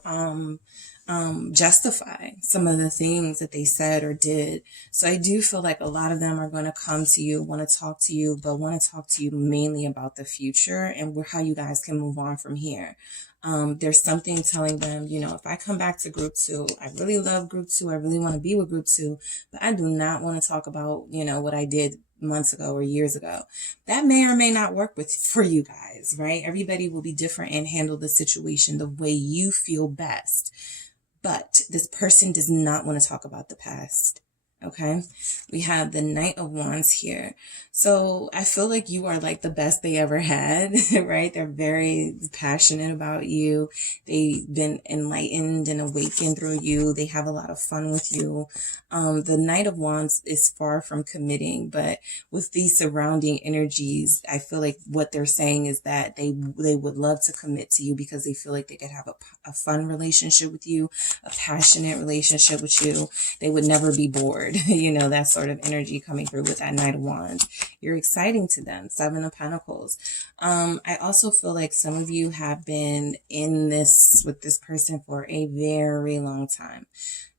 justify some of the things that they said or did. So I do feel like a lot of them are going to come to you, want to talk to you, but want to talk to you mainly about the future and how you guys can move on from here. There's something telling them, you know, if I come back to group 2, I really love group 2. I really want to be with group 2, but I do not want to talk about, you know, what I did months ago or years ago. That may or may not work for you guys, right? Everybody will be different and handle the situation the way you feel best. But this person does not want to talk about the past. Okay, we have the Knight of Wands here. So I feel like you are like the best they ever had, right? They're very passionate about you. They've been enlightened and awakened through you. They have a lot of fun with you. The Knight of Wands is far from committing, but with these surrounding energies, I feel like what they're saying is that they would love to commit to you because they feel like they could have a fun relationship with you, a passionate relationship with you. They would never be bored. You know, that sort of energy coming through with that Knight of Wands. You're exciting to them. 7 of Pentacles. I also feel like some of you have been in this with this person for a very long time.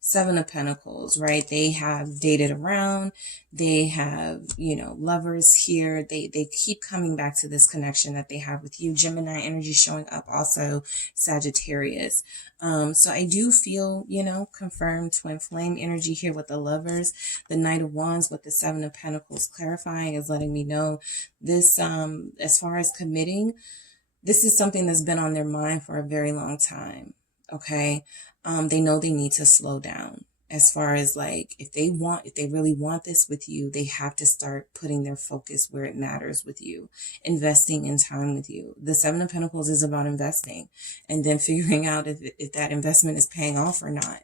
Seven of Pentacles, right? They have dated around. They have, you know, lovers here. They keep coming back to this connection that they have with you. Gemini energy showing up, also Sagittarius. So I do feel, you know, confirmed twin flame energy here with the lovers. The Knight of Wands with the Seven of Pentacles clarifying is letting me know this, as far as committing, this is something that's been on their mind for a very long time. Okay. They know they need to slow down. As far as like, if they really want this with you, they have to start putting their focus where it matters with you, investing in time with you. The Seven of Pentacles is about investing and then figuring out if that investment is paying off or not.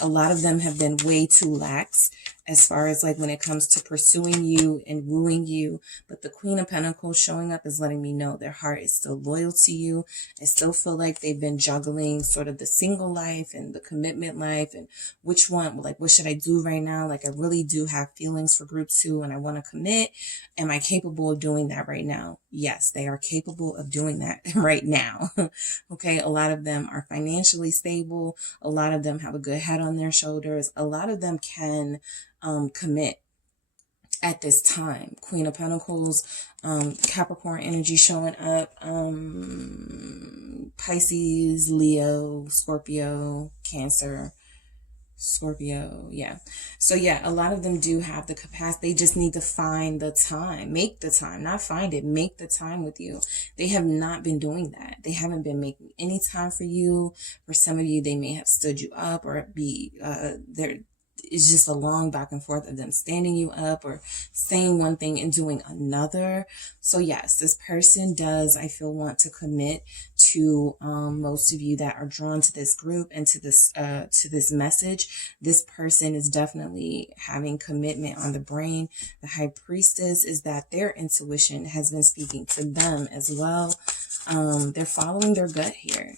A lot of them have been way too lax as far as like when it comes to pursuing you and wooing you. But the Queen of Pentacles showing up is letting me know their heart is still loyal to you. I still feel like they've been juggling sort of the single life and the commitment life and which one, like, what should I do right now? Like, I really do have feelings for group 2 and I want to commit. Am I capable of doing that right now? Yes, they are capable of doing that right now. Okay. A lot of them are financially stable. A lot of them have a good head on their shoulders. A lot of them can commit at this time. Queen of Pentacles, Capricorn energy showing up, Pisces, Leo, Scorpio, Cancer, Scorpio. Yeah. So yeah, a lot of them do have the capacity. They just need to find the time, make the time, not find it, make the time with you. They have not been doing that. They haven't been making any time for you. For some of you, they may have stood you up or be, it's just a long back and forth of them standing you up or saying one thing and doing another. So yes, this person does, I feel, want to commit to most of you that are drawn to this group and to this message. This person is definitely having commitment on the brain. The High Priestess is that their intuition has been speaking to them as well. They're following their gut here.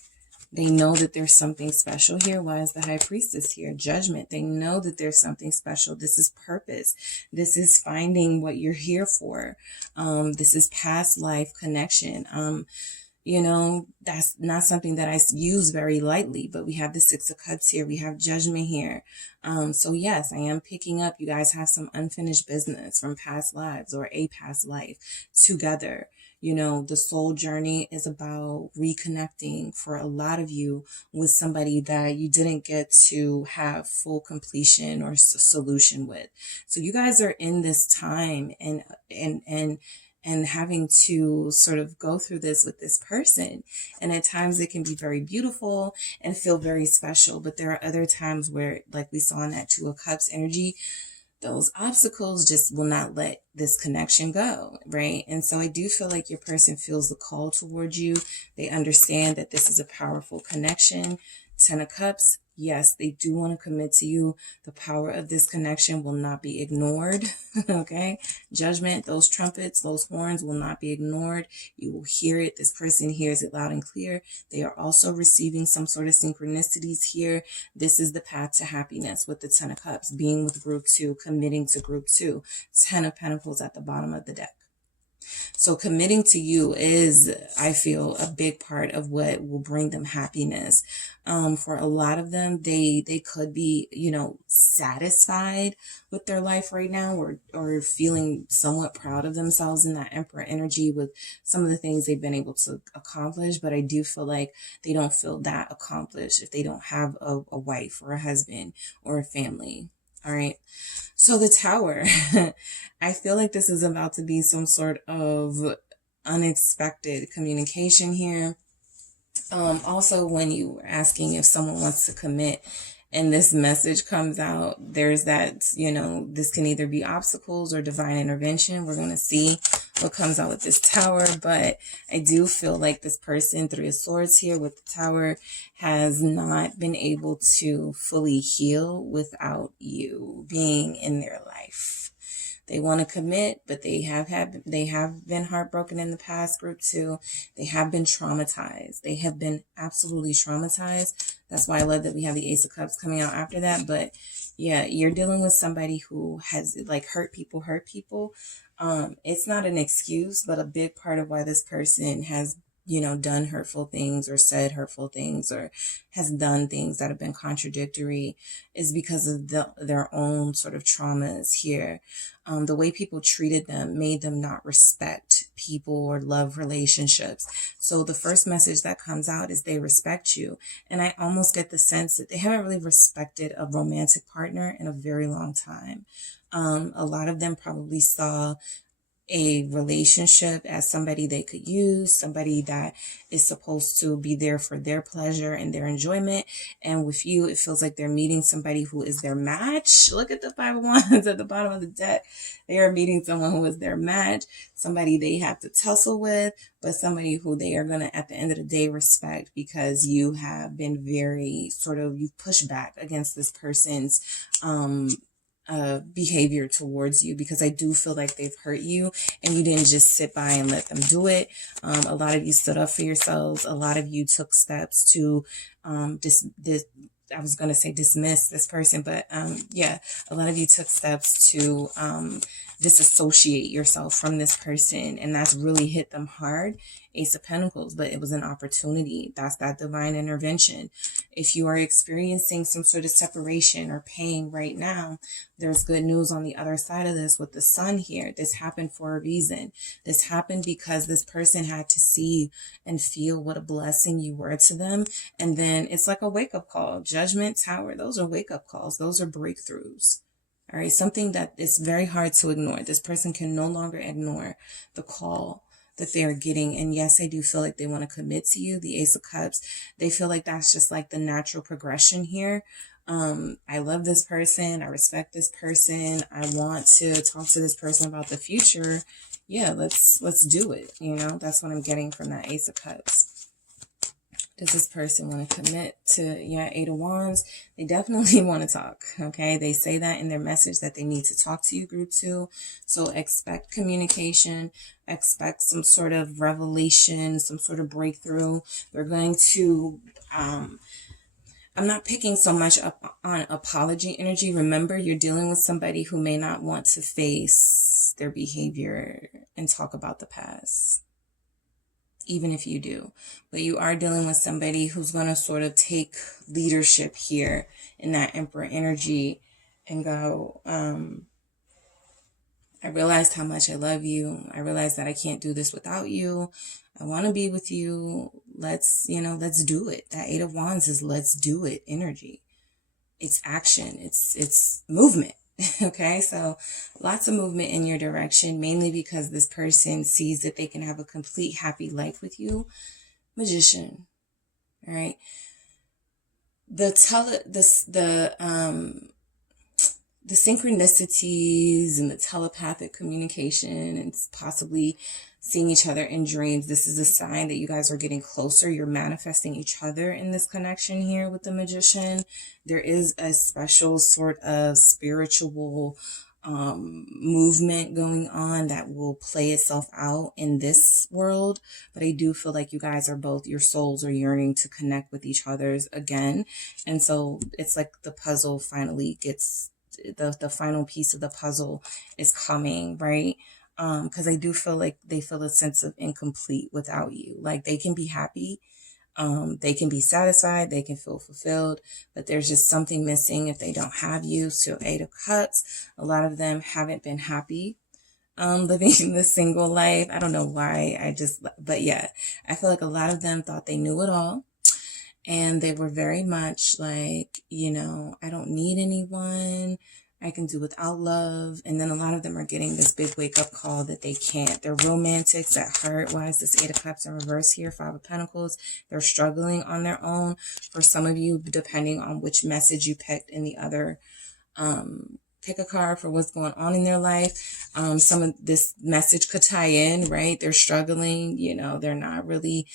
They know that there's something special here. Why is the High Priestess here? Judgment. They know that there's something special. This is purpose. This is finding what you're here for. This is past life connection. You know, that's not something that I use very lightly, but we have the Six of Cups here. We have Judgment here. So yes, I am picking up. You guys have some unfinished business from past lives or a past life together. You know, the soul journey is about reconnecting for a lot of you with somebody that you didn't get to have full completion or solution with. So you guys are in this time and having to sort of go through this with this person. And at times it can be very beautiful and feel very special. But there are other times where, like we saw in that Two of Cups energy, those obstacles just will not let this connection go, right? And so I do feel like your person feels the call towards you. They understand that this is a powerful connection. Ten of Cups, yes, they do want to commit to you. The power of this connection will not be ignored, okay? Judgment, those trumpets, those horns will not be ignored. You will hear it. This person hears it loud and clear. They are also receiving some sort of synchronicities here. This is the path to happiness with the Ten of Cups, being with group 2, committing to group 2. Ten of Pentacles at the bottom of the deck. So committing to you is, I feel, a big part of what will bring them happiness. For a lot of them, they could be, you know, satisfied with their life right now or feeling somewhat proud of themselves in that Emperor energy with some of the things they've been able to accomplish. But I do feel like they don't feel that accomplished if they don't have a wife or a husband or a family. All right. So the Tower, I feel like this is about to be some sort of unexpected communication here. Also, when you were asking if someone wants to commit and this message comes out, there's that, you know, this can either be obstacles or divine intervention. We're going to see what comes out with this Tower, but I do feel like this person, Three of Swords here with the Tower, has not been able to fully heal without you being in their life. They want to commit, but they have been heartbroken in the past, group 2. They have been traumatized. They have been absolutely traumatized. That's why I love that we have the Ace of Cups coming out after that. But yeah, you're dealing with somebody who has like hurt people. It's not an excuse, but a big part of why this person has you know, done hurtful things or said hurtful things or has done things that have been contradictory is because of their own sort of traumas here. The way people treated them made them not respect people or love relationships. So the first message that comes out is they respect you. And I almost get the sense that they haven't really respected a romantic partner in a very long time. A lot of them probably saw a relationship as somebody they could use, somebody that is supposed to be there for their pleasure and their enjoyment. And with you, it feels like they're meeting somebody who is their match. Look at the Five of Wands at the bottom of the deck. They are meeting someone who is their match, somebody they have to tussle with, but somebody who they are going to, at the end of the day, respect because you have been very you've pushed back against this person's, behavior towards you, because I do feel like they've hurt you and you didn't just sit by and let them do it. A lot of you stood up for yourselves. A lot of you took steps to I was going to say dismiss this person, but yeah, a lot of you took steps to disassociate yourself from this person, and that's really hit them hard. Ace of Pentacles, but it was an opportunity. That's that divine intervention. If you are experiencing some sort of separation or pain right now, there's good news on the other side of this with the sun here. This happened for a reason. This happened because this person had to see and feel what a blessing you were to them. And then it's like a wake-up call. Judgment, Tower, those are wake-up calls. Those are breakthroughs. All right, something that is very hard to ignore. This person can no longer ignore the call that they're getting. And yes, I do feel like they want to commit to you. The Ace of Cups, they feel like that's just like the natural progression here. I love this person. I respect this person. I want to talk to this person about the future. Yeah, let's do it. You know, that's what I'm getting from that Ace of Cups. Does this person want to commit to, Eight of Wands? They definitely want to talk, okay? They say that in their message that they need to talk to you, group 2. So expect communication, expect some sort of revelation, some sort of breakthrough. They're going to, I'm not picking so much up on apology energy. Remember, you're dealing with somebody who may not want to face their behavior and talk about the past, even if you do. But you are dealing with somebody who's going to sort of take leadership here in that Emperor energy and go, I realized how much I love you. I realized that I can't do this without you. I want to be with you. Let's do it. That Eight of Wands is let's do it energy. It's action. It's movement. Okay, so lots of movement in your direction, mainly because this person sees that they can have a complete happy life with you. Magician. All right. The synchronicities and the telepathic communication and possibly seeing each other in dreams. This is a sign that you guys are getting closer. You're manifesting each other in this connection here with the Magician. There is a special sort of spiritual movement going on that will play itself out in this world. But I do feel like you guys are both, your souls are yearning to connect with each other's again. And so it's like the puzzle finally gets, the final piece of the puzzle is coming, right? Because I do feel like they feel a sense of incomplete without you. Like they can be happy, they can be satisfied, they can feel fulfilled, but there's just something missing if they don't have you. So Eight of Cups, a lot of them haven't been happy living the single life. I don't know why, but yeah, I feel like a lot of them thought they knew it all. And they were very much like, I don't need anyone. I can do without love. And then a lot of them are getting this big wake up call that they can't. They're romantics at heart. Why is this Eight of Cups in reverse here? Five of Pentacles. They're struggling on their own. For some of you, depending on which message you picked in the other, pick a card for what's going on in their life. Some of this message could tie in, right? They're struggling, they're not really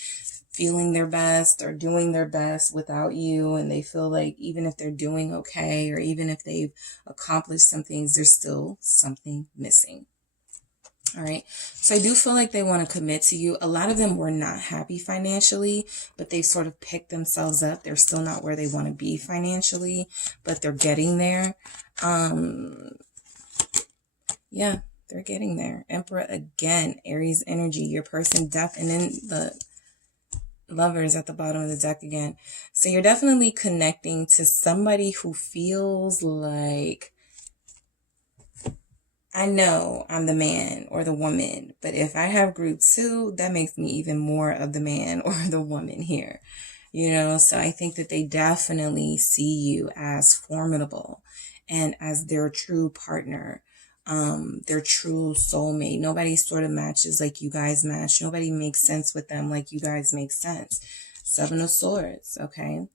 feeling their best or doing their best without you. And they feel like even if they're doing okay, or even if they've accomplished some things, there's still something missing. All right. So I do feel like they want to commit to you. A lot of them were not happy financially, but they sort of picked themselves up. They're still not where they want to be financially, but they're getting there. Yeah, they're getting there. Emperor again, Aries energy, your person and then Lovers at the bottom of the deck again. So you're definitely connecting to somebody who feels like, I know I'm the man or the woman, but if I have group 2, that makes me even more of the man or the woman here. You know, so I think that they definitely see you as formidable and as their true partner, their true soulmate. Nobody sort of matches like you guys match. Nobody makes sense with them like you guys make sense. 7 of Swords, okay?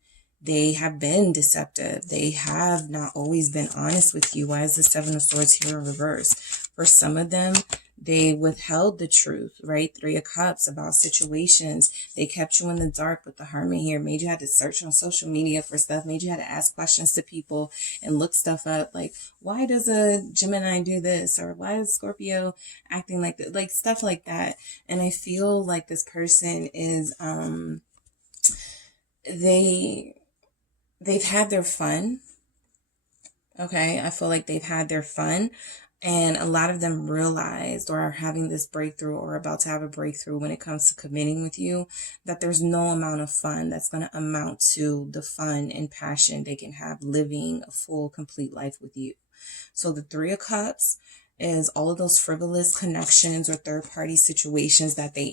They have been deceptive. They have not always been honest with you. Why is the 7 of Swords here in reverse? For some of them, they withheld the truth, right? 3 of Cups about situations. They kept you in the dark with the Hermit here. Made you have to search on social media for stuff. Made you have to ask questions to people and look stuff up. Like, why does a Gemini do this? Or why is Scorpio acting like that? Like, stuff like that. And I feel like this person is, they've had their fun. Okay, I feel like they've had their fun, and a lot of them realized or are having this breakthrough or about to have a breakthrough when it comes to committing with you, that there's no amount of fun that's going to amount to the fun and passion they can have living a full, complete life with you. So the 3 of Cups is all of those frivolous connections or third-party situations that they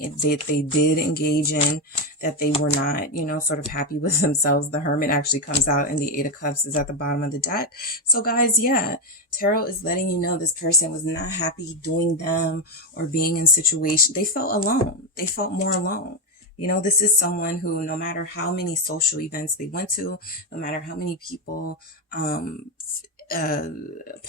did engage in, that they were not, you know, sort of happy with themselves. The Hermit actually comes out, and the 8 of Cups is at the bottom of the deck. So guys, yeah, Tarot is letting you know this person was not happy doing them or being in situations. They felt alone. They felt more alone. You know, this is someone who, no matter how many social events they went to, no matter how many people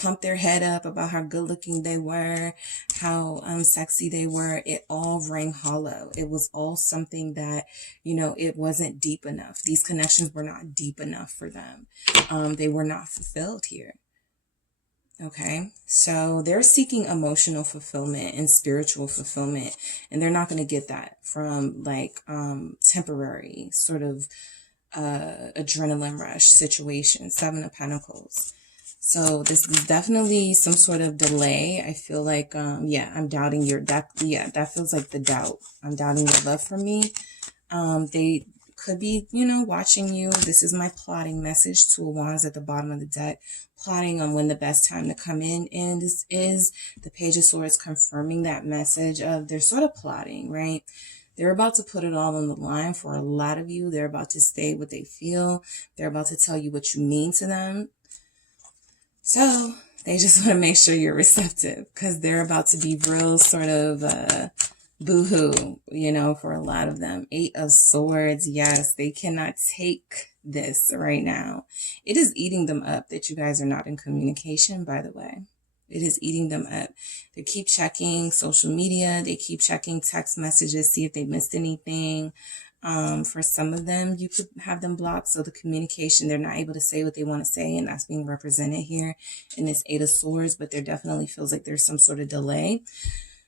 pump their head up about how good looking they were, how sexy they were, it all rang hollow. It was all something that, you know, it wasn't deep enough. These connections were not deep enough for them. They were not fulfilled here. Okay, so they're seeking emotional fulfillment and spiritual fulfillment, and they're not going to get that from like temporary sort of adrenaline rush situation. 7 of Pentacles. So this is definitely some sort of delay. I feel like, yeah, I'm doubting that feels like the doubt. I'm doubting your love for me. They could be, you know, watching you. This is my plotting message. 2 of Wands at the bottom of the deck, plotting on when the best time to come in. And this is the Page of Swords confirming that message of they're sort of plotting, right? They're about to put it all on the line for a lot of you. They're about to say what they feel. They're about to tell you what you mean to them. So they just want to make sure you're receptive, because they're about to be real sort of boo-hoo, you know, for a lot of them. 8 of Swords. Yes, they cannot take this right now. It is eating them up that you guys are not in communication, by the way. It is eating them up. They keep checking social media. They keep checking text messages, see if they missed anything. For some of them, you could have them blocked. So the communication, they're not able to say what they want to say. And that's being represented here in this 8 of Swords. But there definitely feels like there's some sort of delay.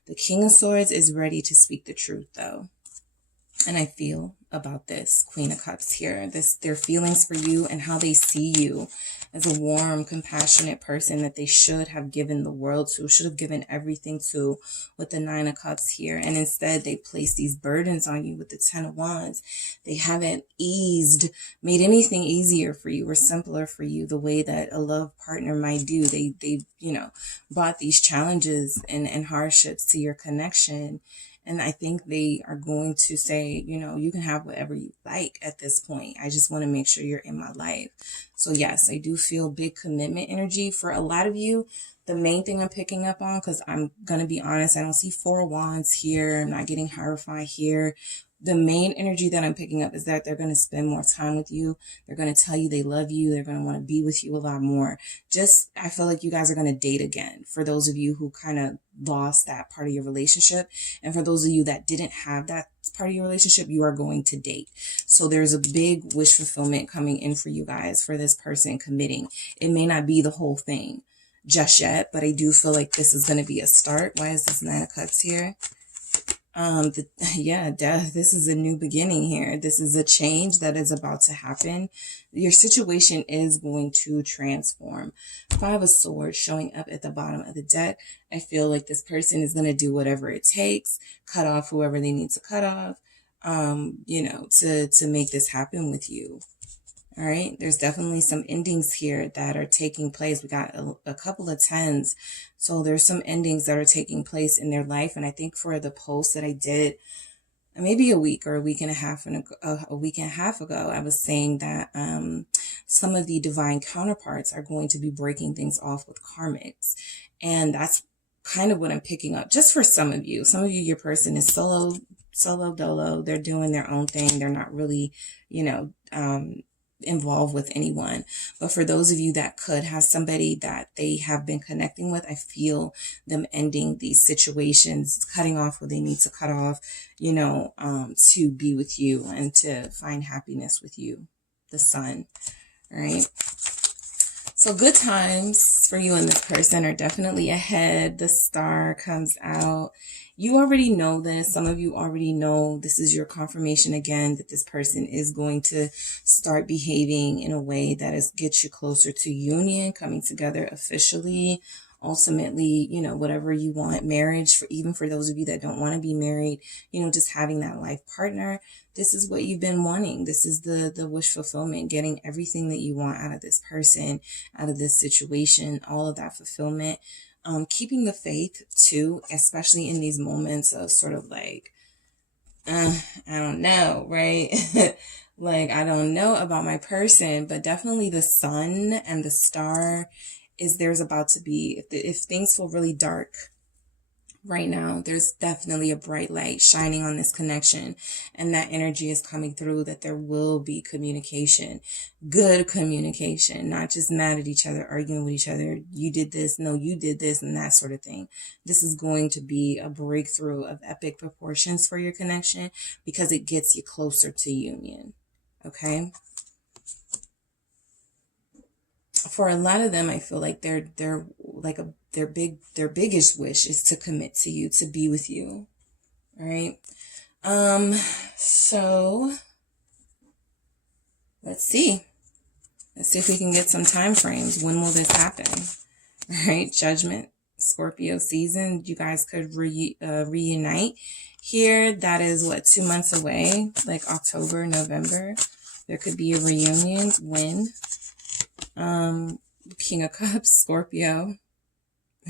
The King of Swords is ready to speak the truth, though. And I feel about this Queen of Cups here, their feelings for you and how they see you as a warm, compassionate person that they should have given the world to, should have given everything to, with the 9 of Cups here. And instead they place these burdens on you with the 10 of Wands. They haven't made anything easier for you or simpler for you the way that a love partner might do. They you know, brought these challenges and hardships to your connection. And I think they are going to say, you know, you can have whatever you like at this point. I just want to make sure you're in my life. So yes, I do feel big commitment energy for a lot of you. The main thing I'm picking up on, because I'm going to be honest, I don't see 4 of Wands here. I'm not getting Hierophant here. The main energy that I'm picking up is that they're going to spend more time with you. They're going to tell you they love you. They're going to want to be with you a lot more. I feel like you guys are going to date again. For those of you who kind of lost that part of your relationship. And for those of you that didn't have that part of your relationship, you are going to date. So there's a big wish fulfillment coming in for you guys, for this person committing. It may not be the whole thing just yet, but I do feel like this is going to be a start. Why is this 9 of Cups here? Death. This is a new beginning here. This is a change that is about to happen. Your situation is going to transform. 5 of Swords showing up at the bottom of the deck. I feel like this person is going to do whatever it takes, cut off whoever they need to cut off. you know, to make this happen with you. All right. There's definitely some endings here that are taking place. We got a couple of tens. So there's some endings that are taking place in their life. And I think for the post that I did maybe a week or a week and a half ago, I was saying that some of the divine counterparts are going to be breaking things off with karmics. And that's kind of what I'm picking up just for some of you. Some of you, your person is solo dolo. They're doing their own thing. They're not really, you know, involved with anyone. But for those of you that could have somebody that they have been connecting with, I feel them ending these situations, cutting off what they need to cut off, you know, to be with you and to find happiness with you, the sun. All right. So good times for you and this person are definitely ahead. The star comes out. You already know this. Some of you already know this is your confirmation again that this person is going to start behaving in a way that gets you closer to union, coming together officially. Ultimately, you know, whatever you want, marriage, even for those of you that don't want to be married, you know, just having that life partner. This is what you've been wanting. This is the wish fulfillment, getting everything that you want out of this person, out of this situation, all of that fulfillment. Keeping the faith too, especially in these moments of sort of like, I don't know, right? Like, I don't know about my person, but definitely the sun and the star is there's about to be, if things feel really dark right now, there's definitely a bright light shining on this connection, and that energy is coming through that there will be communication, good communication, not just mad at each other, arguing with each other. You did this, no, you did this, and that sort of thing. This is going to be a breakthrough of epic proportions for your connection because it gets you closer to union. Okay. For a lot of them, I feel like their biggest wish is to commit to you, to be with you. All right. So let's see if we can get some time frames. When will this happen? All right. Judgment, Scorpio season. You guys could reunite here. That is what, 2 months away, like October, November. There could be a reunion. When? King of Cups, Scorpio.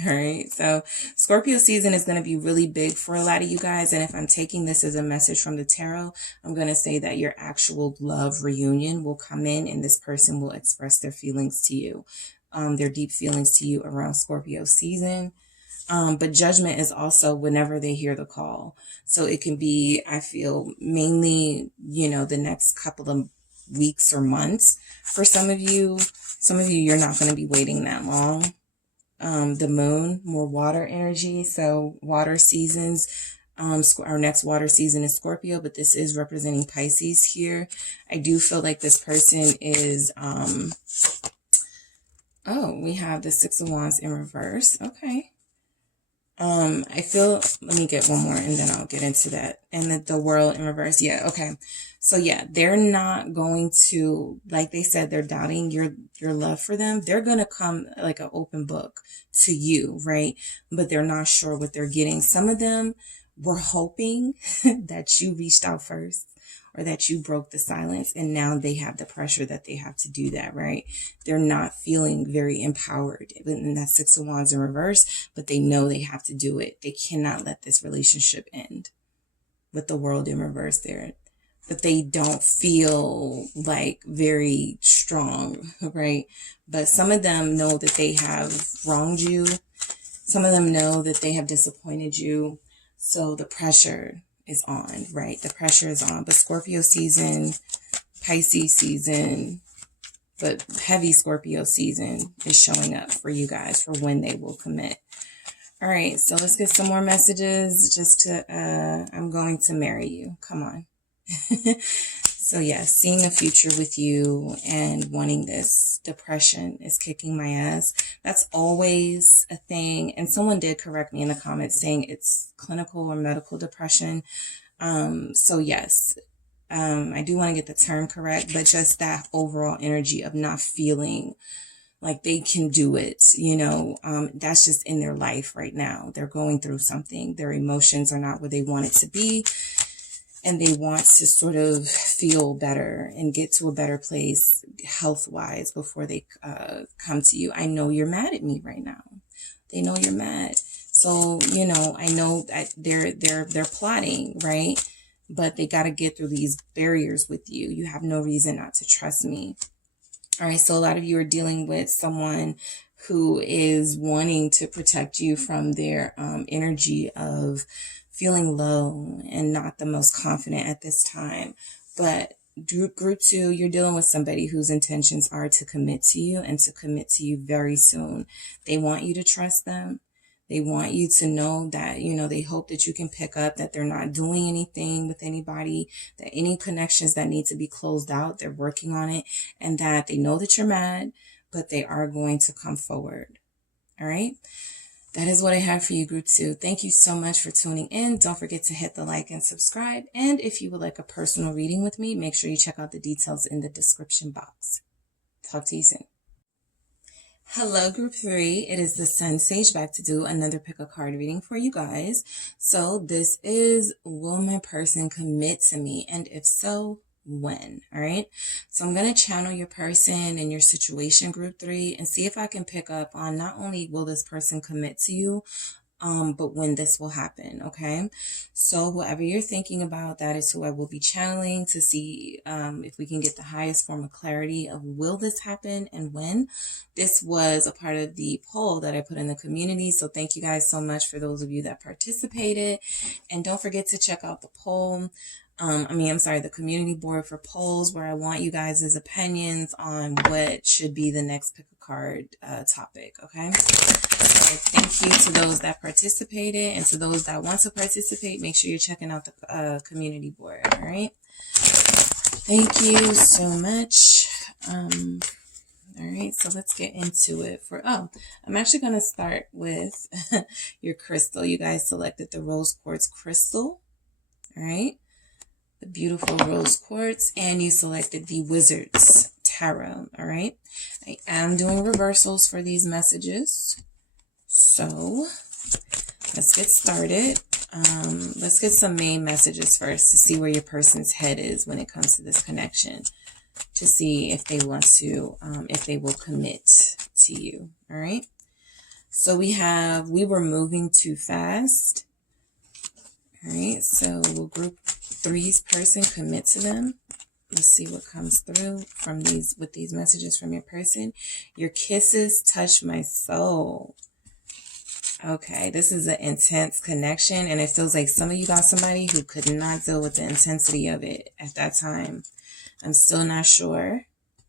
All right. So Scorpio season is going to be really big for a lot of you guys. And if I'm taking this as a message from the tarot, I'm going to say that your actual love reunion will come in and this person will express their feelings to you, their deep feelings to you around Scorpio season. But judgment is also whenever they hear the call. So it can be, I feel, mainly, you know, the next couple of weeks or months. For some of you, you're not going to be waiting that long. The moon, more water energy. So water seasons, our next water season is Scorpio, but this is representing Pisces here. I do feel like this person is, oh, we have the Six of Wands in reverse. Okay. I feel, let me get one more and then I'll get into that. And the World in reverse. Yeah. Okay. So yeah, they're not going to, like they said, they're doubting your love for them. They're going to come like an open book to you, right? But they're not sure what they're getting. Some of them were hoping that you reached out first, or that you broke the silence, and now they have the pressure that they have to do that, right? They're not feeling very empowered in that Six of Wands in reverse, but they know they have to do it. They cannot let this relationship end with the World in reverse there. But they don't feel like very strong, right? But some of them know that they have wronged you. Some of them know that they have disappointed you. So the pressure is on, right? The pressure is on. But Scorpio season, Pisces season, but heavy Scorpio season is showing up for you guys for when they will commit. All right, so let's get some more messages just to, I'm going to marry you. Come on. So yeah, seeing a future with you and wanting this. Depression is kicking my ass. That's always a thing. And someone did correct me in the comments saying it's clinical or medical depression. So yes, I do want to get the term correct, but just that overall energy of not feeling like they can do it, you know, that's just in their life right now. They're going through something. Their emotions are not where they want it to be. and they want to sort of feel better and get to a better place health-wise before they come to you. I know you're mad at me right now. They know you're mad. So, you know, I know that they're plotting, right? But they got to get through these barriers with you. You have no reason not to trust me. All right. So a lot of you are dealing with someone who is wanting to protect you from their energy of feeling low and not the most confident at this time. But group 2, you're dealing with somebody whose intentions are to commit to you and to commit to you very soon. They want you to trust them. They want you to know that, you know, they hope that you can pick up that they're not doing anything with anybody, that any connections that need to be closed out, they're working on it, and that they know that you're mad, but they are going to come forward. All right. That is what I have for you, group 2. Thank you so much for tuning in. Don't forget to hit the like and subscribe. And if you would like a personal reading with me, make sure you check out the details in the description box. Talk to you soon. Hello, group 3. It is the SunSage back to do another pick a card reading for you guys. So this is, will my person commit to me? And if so, when? All right. So I'm going to channel your person and your situation, group 3, and see if I can pick up on not only will this person commit to you, but when this will happen. Okay. So whoever you're thinking about, that is who I will be channeling to see if we can get the highest form of clarity of will this happen and when. This was a part of the poll that I put in the community. So thank you guys so much for those of you that participated. And don't forget to check out the poll. The community board for polls where I want you guys' opinions on what should be the next pick a card topic. Okay. So thank you to those that participated, and to those that want to participate, make sure you're checking out the community board. All right. Thank you so much. All right. So let's get into it. I'm actually going to start with your crystal. You guys selected the rose quartz crystal. All right. The beautiful rose quartz, and you selected the Wizard's Tarot. All right. I am doing reversals for these messages. So let's get started. Let's get some main messages first to see where your person's head is when it comes to this connection, to see if they want to, if they will commit to you. All right. So we were moving too fast. All right. So we'll group 3's person, commit to them. Let's see what comes through with these messages from your person. Your kisses touch my soul. Okay, this is an intense connection, and it feels like some of you got somebody who could not deal with the intensity of it at that time. I'm still not sure.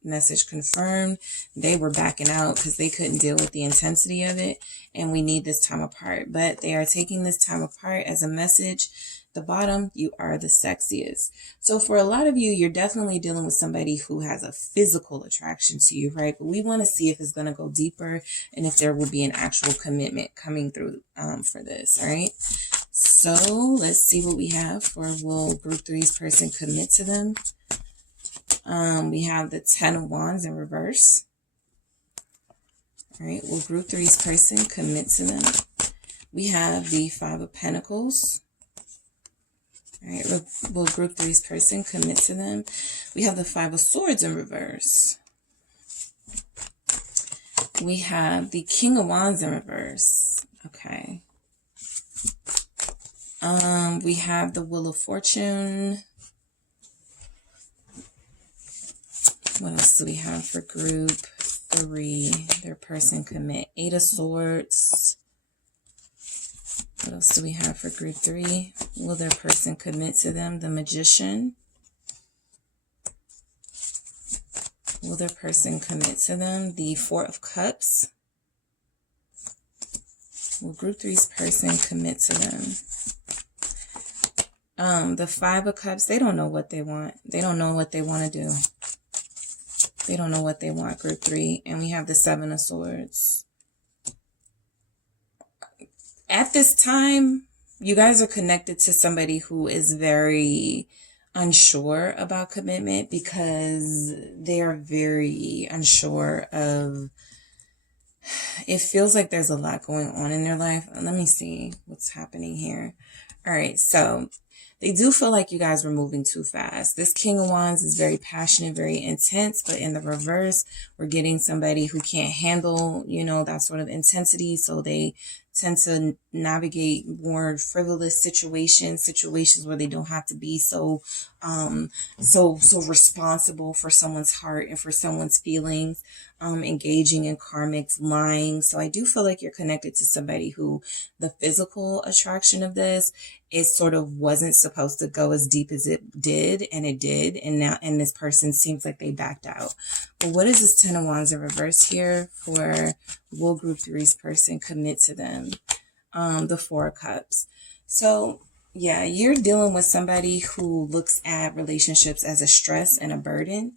Message confirmed. They were backing out because they couldn't deal with the intensity of it, and we need this time apart. But they are taking this time apart as a message. The bottom, you are the sexiest. So for a lot of you, you're definitely dealing with somebody who has a physical attraction to you, right? But we want to see if it's going to go deeper and if there will be an actual commitment coming through for this, all right? So let's see what we have for will group 3's person commit to them. We have the 10 of Wands in reverse. All right, will group 3's person commit to them? We have the 5 of Pentacles. All right, will group 3's person commit to them? We have the 5 of Swords in reverse. We have the King of Wands in reverse. Okay. We have the Wheel of Fortune. What else do we have for group 3? Their person commit. 8 of Swords. What else do we have for group 3? Will their person commit to them? The Magician. Will their person commit to them? The 4 of Cups. Will group 3's person commit to them? The 5 of Cups, they don't know what they want. They don't know what they want to do. They don't know what they want, group 3. And we have the 7 of Swords. At this time, you guys are connected to somebody who is very unsure about commitment because they are very unsure of, it feels like there's a lot going on in their life. Let me see what's happening here. All right, so They do feel like you guys were moving too fast. This King of Wands is very passionate, very intense, but in the reverse, we're getting somebody who can't handle, you know, that sort of intensity. So they tend to navigate more frivolous situations where they don't have to be so responsible for someone's heart and for someone's feelings, engaging in karmic lying. So I do feel like you're connected to somebody who the physical attraction of this, it sort of wasn't supposed to go as deep as it did, and it did, and this person seems like they backed out. But what is this Ten of Wands in reverse here for will group 3's person commit to them? The Four of Cups. So yeah, you're dealing with somebody who looks at relationships as a stress and a burden.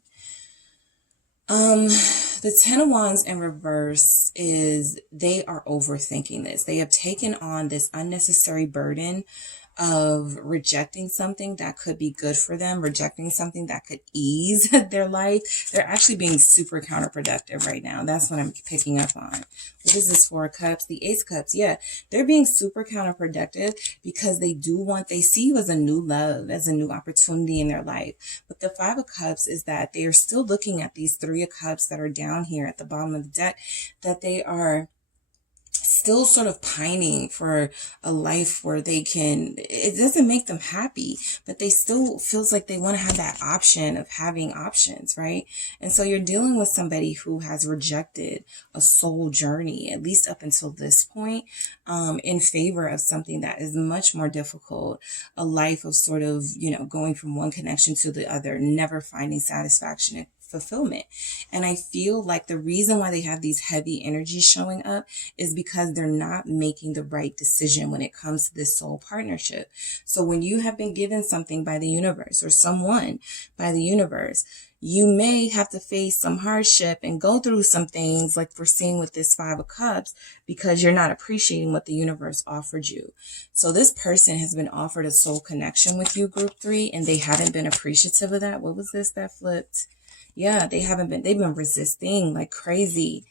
The Ten of Wands in reverse is they are overthinking this. They have taken on this unnecessary burden of rejecting something that could be good for them, rejecting something that could ease their life. They're actually being super counterproductive right now. That's what I'm picking up on. What is this Four of Cups? The Ace of Cups. Yeah, they're being super counterproductive because they see you as a new love, as a new opportunity in their life. But the Five of Cups is that they are still looking at these Three of Cups that are down here at the bottom of the deck, that they are still sort of pining for a life where it doesn't make them happy, but they still feels like they want to have that option of having options, right? And so you're dealing with somebody who has rejected a soul journey, at least up until this point, in favor of something that is much more difficult, a life of sort of, you know, going from one connection to the other, never finding satisfaction fulfillment. And I feel like the reason why they have these heavy energies showing up is because they're not making the right decision when it comes to this soul partnership. So when you have been given something by the universe, or someone by the universe, you may have to face some hardship and go through some things like we're seeing with this Five of Cups, because you're not appreciating what the universe offered you. So this person has been offered a soul connection with you, group 3, and they haven't been appreciative of that. What was this that flipped? Yeah, they've been resisting like crazy.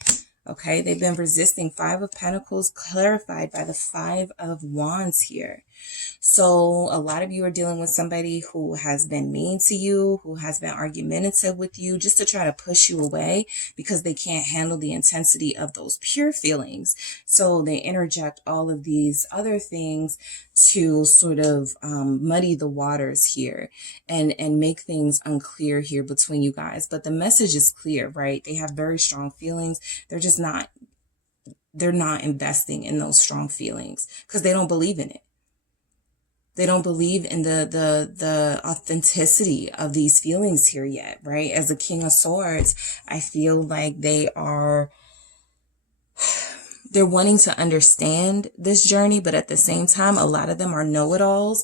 Okay, they've been resisting. Five of Pentacles clarified by the Five of Wands here. So a lot of you are dealing with somebody who has been mean to you, who has been argumentative with you, just to try to push you away because they can't handle the intensity of those pure feelings. So they interject all of these other things to sort of muddy the waters here and make things unclear here between you guys. But the message is clear, right? They have very strong feelings. They're not investing in those strong feelings because they don't believe in it. They don't believe in the authenticity of these feelings here yet, right? As a King of Swords, I feel like they're wanting to understand this journey, but at the same time, a lot of them are know-it-alls.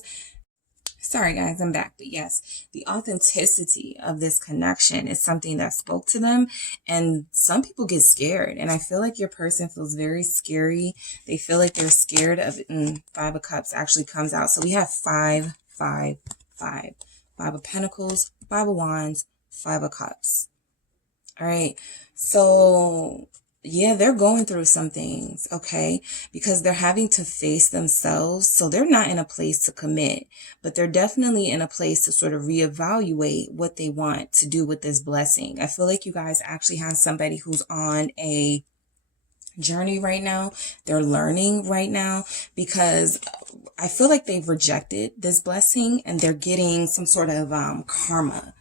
Sorry guys, I'm back. But yes, the authenticity of this connection is something that spoke to them, and some people get scared, and I feel like your person feels very scary. They feel like they're scared of it. Five of Cups actually comes out. So we have 5, 5, 5. Five of Pentacles, Five of Wands, Five of Cups. All right. So yeah, they're going through some things, okay? Because they're having to face themselves. So they're not in a place to commit, but they're definitely in a place to sort of reevaluate what they want to do with this blessing. I feel like you guys actually have somebody who's on a journey right now. They're learning right now because I feel like they've rejected this blessing and they're getting some sort of karma.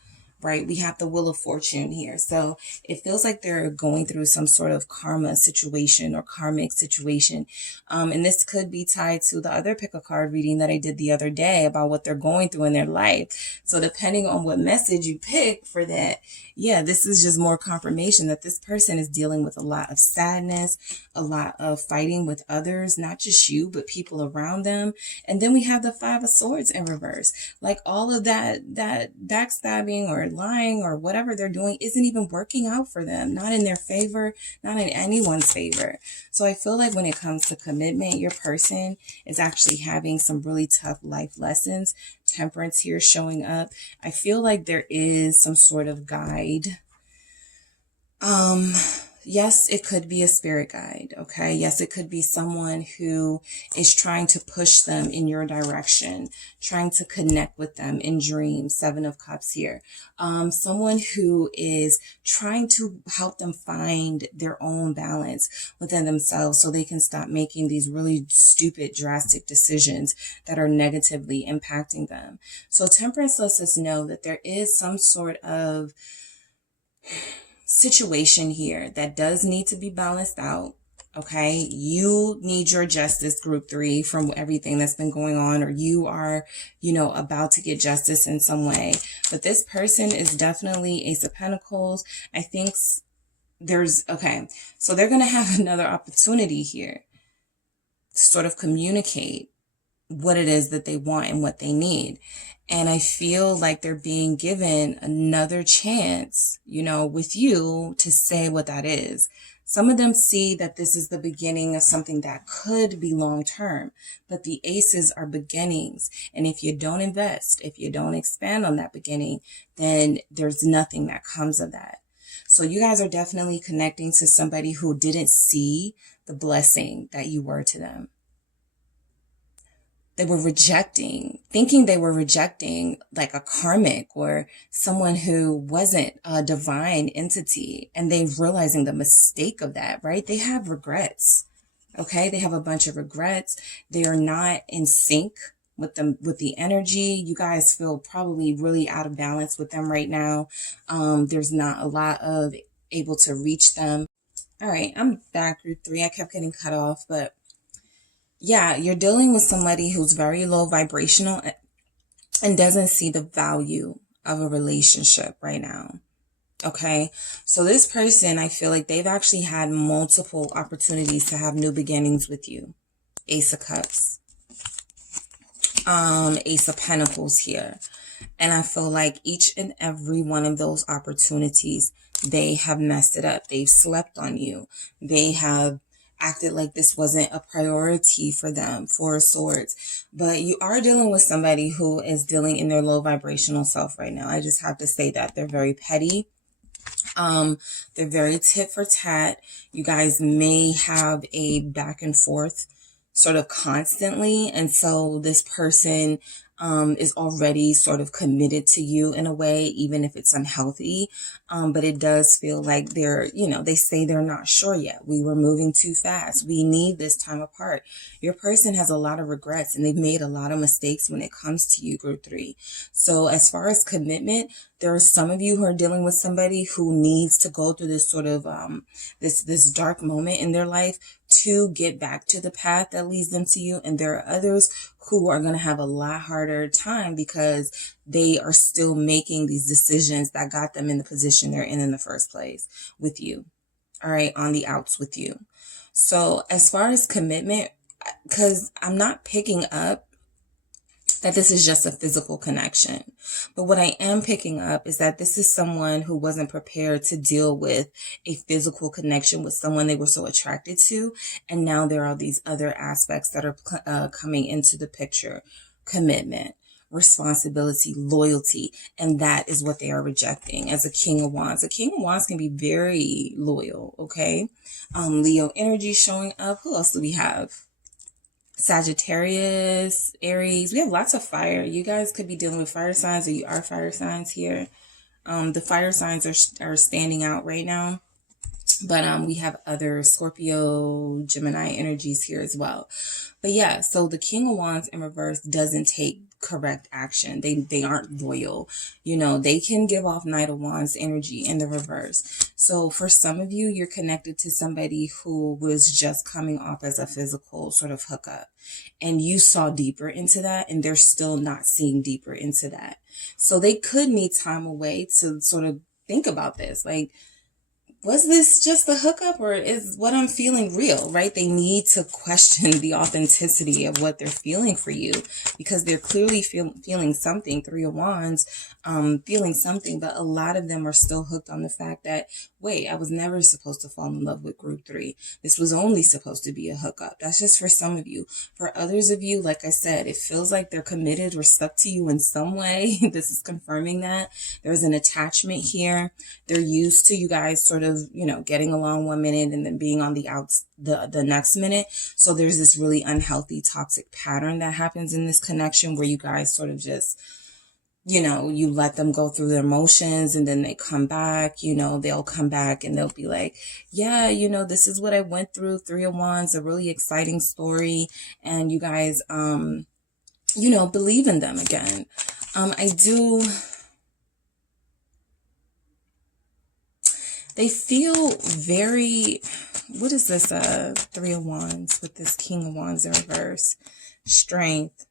Right? We have the Wheel of Fortune here. So it feels like they're going through some sort of karma situation or karmic situation. And this could be tied to the other pick a card reading that I did the other day about what they're going through in their life. So depending on what message you pick for that, yeah, this is just more confirmation that this person is dealing with a lot of sadness, a lot of fighting with others, not just you, but people around them. And then we have the Five of Swords in reverse. Like all of that backstabbing or lying or whatever they're doing isn't even working out for them, not in their favor, not in anyone's favor. So I feel like when it comes to commitment, your person is actually having some really tough life lessons. Temperance here showing up. I feel like there is some sort of guide Yes, it could be a spirit guide, okay? Yes, it could be someone who is trying to push them in your direction, trying to connect with them in dreams, Seven of Cups here. Someone who is trying to help them find their own balance within themselves so they can stop making these really stupid, drastic decisions that are negatively impacting them. So Temperance lets us know that there is some sort of situation here that does need to be balanced out. Okay, you need your justice, group 3, from everything that's been going on, or you are, about to get justice in some way. But this person is definitely Ace of Pentacles. I think so they're going to have another opportunity here to sort of communicate what it is that they want and what they need. And I feel like they're being given another chance, with you to say what that is. Some of them see that this is the beginning of something that could be long term, but the aces are beginnings. And if you don't invest, if you don't expand on that beginning, then there's nothing that comes of that. So you guys are definitely connecting to somebody who didn't see the blessing that you were to them. They were thinking they were rejecting like a karmic or someone who wasn't a divine entity, and they realizing the mistake of that, right? They have regrets. Okay. They have a bunch of regrets. They are not in sync with the energy. You guys feel probably really out of balance with them right now. There's not a lot of able to reach them. All right. I'm back, group 3. I kept getting cut off, but yeah, you're dealing with somebody who's very low vibrational and doesn't see the value of a relationship right now. Okay, so this person, I feel like they've actually had multiple opportunities to have new beginnings with you. Ace of Cups, Ace of Pentacles here. And I feel like each and every one of those opportunities, they have messed it up. They've slept on you. They have acted like this wasn't a priority for them, Four of Swords. But you are dealing with somebody who is dealing in their low vibrational self right now. I just have to say that they're very petty. They're very tit for tat. You guys may have a back and forth sort of constantly. And so this person is already sort of committed to you in a way, even if it's unhealthy. But it does feel like they're, they say they're not sure yet. We were moving too fast. We need this time apart. Your person has a lot of regrets and they've made a lot of mistakes when it comes to you, group 3. So as far as commitment, there are some of you who are dealing with somebody who needs to go through this sort of, this dark moment in their life to get back to the path that leads them to you. And there are others who are going to have a lot harder time because they are still making these decisions that got them in the position they're in the first place with you. All right. On the outs with you. So as far as commitment, because I'm not picking up that this is just a physical connection. But what I am picking up is that this is someone who wasn't prepared to deal with a physical connection with someone they were so attracted to. And now there are these other aspects that are coming into the picture. Commitment, responsibility, loyalty. And that is what they are rejecting as a King of Wands. A King of Wands can be very loyal, okay? Leo energy showing up. Who else do we have? Sagittarius, Aries. We have lots of fire. You guys could be dealing with fire signs, or you are fire signs here. The fire signs are standing out right now. But we have other Scorpio, Gemini energies here as well. But yeah, so the King of Wands in reverse doesn't take correct action. They aren't loyal. They can give off Knight of Wands energy in the reverse. So for some of you, you're connected to somebody who was just coming off as a physical sort of hookup. And you saw deeper into that, and they're still not seeing deeper into that. So they could need time away to sort of think about this. Like, was this just a hookup, or is what I'm feeling real, right? They need to question the authenticity of what they're feeling for you, because they're clearly feeling something. Three of Wands, feeling something, but a lot of them are still hooked on the fact that, wait, I was never supposed to fall in love with group 3. This was only supposed to be a hookup. That's just for some of you. For others of you, like I said, it feels like they're committed or stuck to you in some way. This is confirming that. There's an attachment here. They're used to you guys sort of of, you know, getting along one minute and then being on the outs the next minute. So there's this really unhealthy, toxic pattern that happens in this connection where you guys sort of just, you know, you let them go through their motions and then they come back, you know, they'll come back and they'll be like, yeah, you know, this is what I went through. 3 of Wands, a really exciting story. And you guys, you know, believe in them again. They feel very, what is this, 3 of Wands with this King of Wands in reverse? Strength.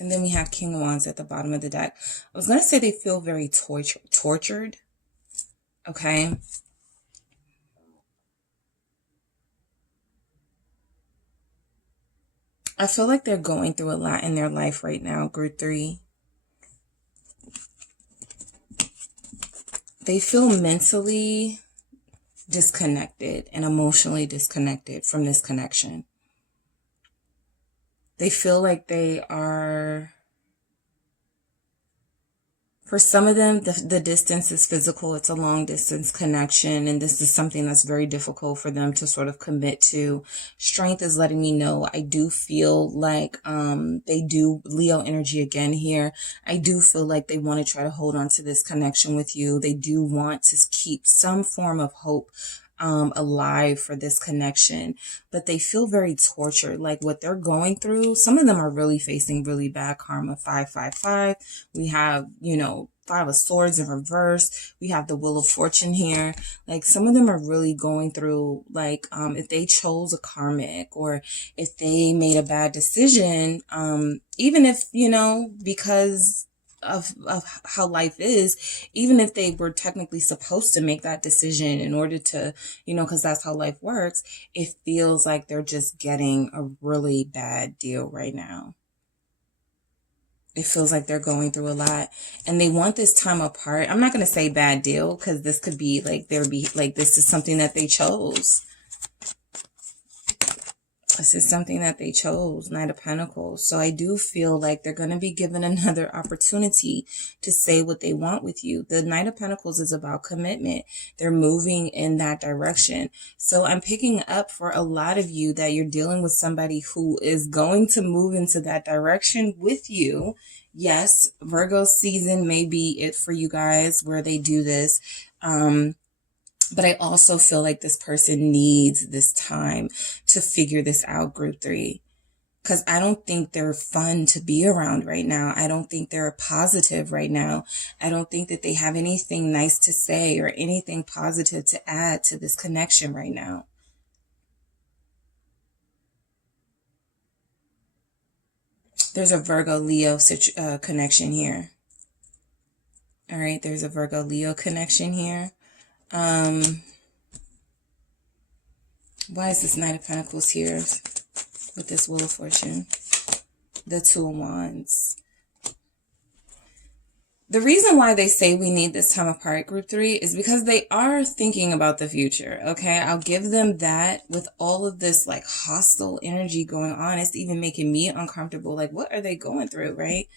And then we have King of Wands at the bottom of the deck. I was going to say they feel very tortured. Okay. I feel like they're going through a lot in their life right now, Group 3. They feel mentally disconnected and emotionally disconnected from this connection. They feel like they are, for some of them, the distance is physical. It's a long distance connection. And this is something that's very difficult for them to sort of commit to. Strength is letting me know, I do feel like they do, Leo energy again here. I do feel like they want to try to hold on to this connection with you. They do want to keep some form of hope alive for this connection, but they feel very tortured. Like what they're going through, some of them are really facing really bad karma. 555. We have, you know, 5 of Swords in reverse. We have the Wheel of Fortune here. Like some of them are really going through, like, if they chose a karmic or if they made a bad decision, even if, you know, because of how life is, even if they were technically supposed to make that decision in order to, you know, because that's how life works, it feels like they're just getting a really bad deal right now. It feels like they're going through a lot and they want this time apart. I'm not going to say bad deal because this could be like, this is something that they chose. This is something that they chose, Knight of Pentacles. So I do feel like they're going to be given another opportunity to say what they want with you. The Knight of Pentacles is about commitment. They're moving in that direction. So I'm picking up for a lot of you that you're dealing with somebody who is going to move into that direction with you. Yes, Virgo season may be it for you guys where they do this. But I also feel like this person needs this time to figure this out, Group 3. Because I don't think they're fun to be around right now. I don't think they're positive right now. I don't think that they have anything nice to say or anything positive to add to this connection right now. There's a Virgo-Leo connection here. All right, there's a Virgo-Leo connection here. Why is this Knight of Pentacles here with this Wheel of Fortune? The 2 of Wands. The reason why they say we need this time apart, Group 3, is because they are thinking about the future, okay? I'll give them that. With all of this, like, hostile energy going on, it's even making me uncomfortable. Like, what are they going through, right?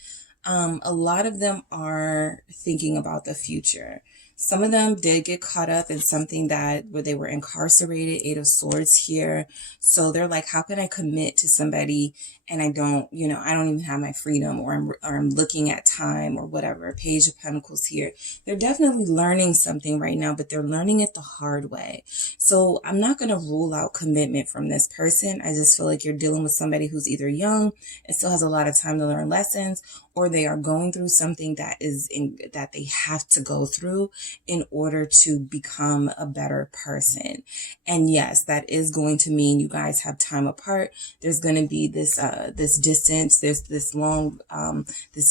A lot of them are thinking about the future. Some of them did get caught up in something where they were incarcerated, 8 of Swords here. So they're like, how can I commit to somebody and I don't, you know, I don't even have my freedom, or I'm looking at time or whatever. Page of Pentacles here. They're definitely learning something right now, but they're learning it the hard way. So I'm not going to rule out commitment from this person. I just feel like you're dealing with somebody who's either young and still has a lot of time to learn lessons, or they are going through something that they have to go through in order to become a better person. And yes, that is going to mean you guys have time apart. There's going to be this distance. There's this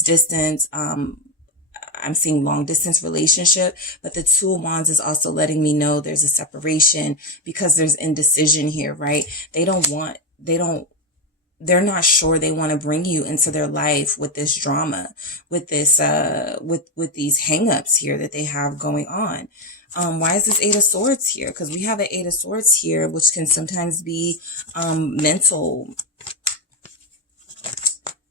distance. I'm seeing long distance relationship, but the 2 of Wands is also letting me know there's a separation because there's indecision here, right? They're not sure they want to bring you into their life with this drama, with this, with these hangups here that they have going on. Why is this 8 of Swords here? Because we have an 8 of Swords here, which can sometimes be,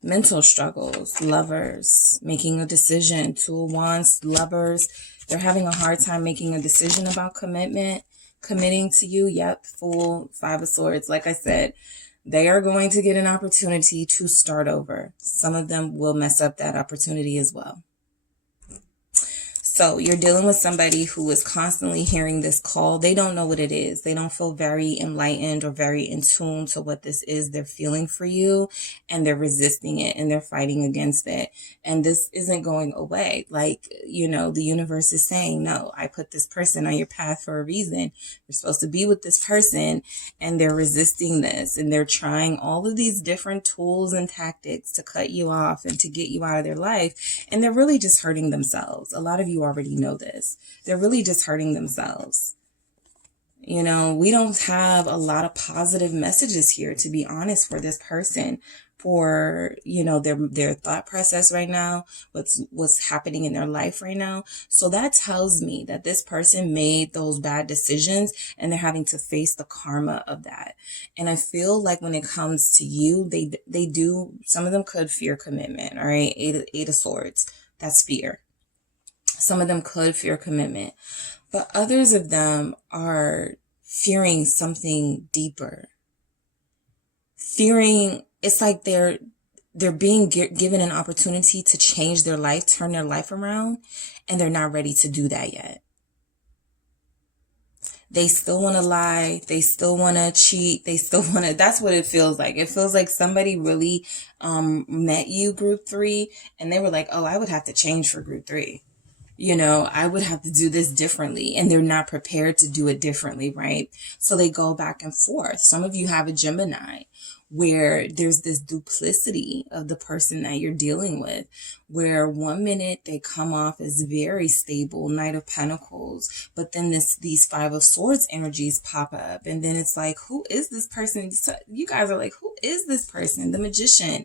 mental struggles, lovers, making a decision. 2 of Wands, lovers, They're having a hard time making a decision about committing to you. Yep, Fool, Five of Swords. Like I said, they are going to get an opportunity to start over. Some of them will mess up that opportunity as well. So you're dealing with somebody who is constantly hearing this call. They don't know what it is. They don't feel very enlightened or very in tune to what this is they're feeling for you, and they're resisting it and they're fighting against it. And this isn't going away. Like, you know, the universe is saying, no, I put this person on your path for a reason. You're supposed to be with this person, and they're resisting this, and they're trying all of these different tools and tactics to cut you off and to get you out of their life. And they're really just hurting themselves. A lot of you already know this. They're really just hurting themselves. You know, we don't have a lot of positive messages here, to be honest, for this person, for, you know, their thought process right now, what's happening in their life right now. So that tells me that this person made those bad decisions, and they're having to face the karma of that. And I feel like when it comes to you, they do, some of them could fear commitment. All right, Eight of Swords, that's fear. Some of them could fear commitment, but others of them are fearing something deeper. Fearing, it's like they're being given an opportunity to change their life, turn their life around, and they're not ready to do that yet. They still want to lie. They still want to cheat. They still want to, that's what it feels like. It feels like somebody really met you, group 3, and they were like, oh, I would have to change for group 3. You know, I would have to do this differently, and they're not prepared to do it differently, right? So they go back and forth. Some of you have a Gemini where there's this duplicity of the person that you're dealing with, where one minute they come off as very stable, Knight of Pentacles, but then these Five of Swords energies pop up, and then it's like, who is this person? You guys are like, who is this person? The Magician.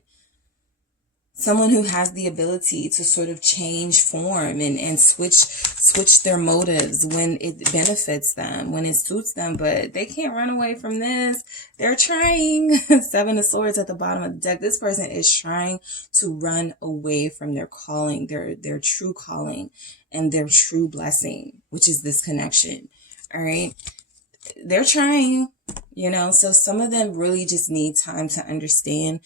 Someone who has the ability to sort of change form and switch their motives when it benefits them, when it suits them, but they can't run away from this. They're trying. Seven of Swords at the bottom of the deck. This person is trying to run away from their calling, their true calling and their true blessing, which is this connection. All right. They're trying, you know, so some of them really just need time to understand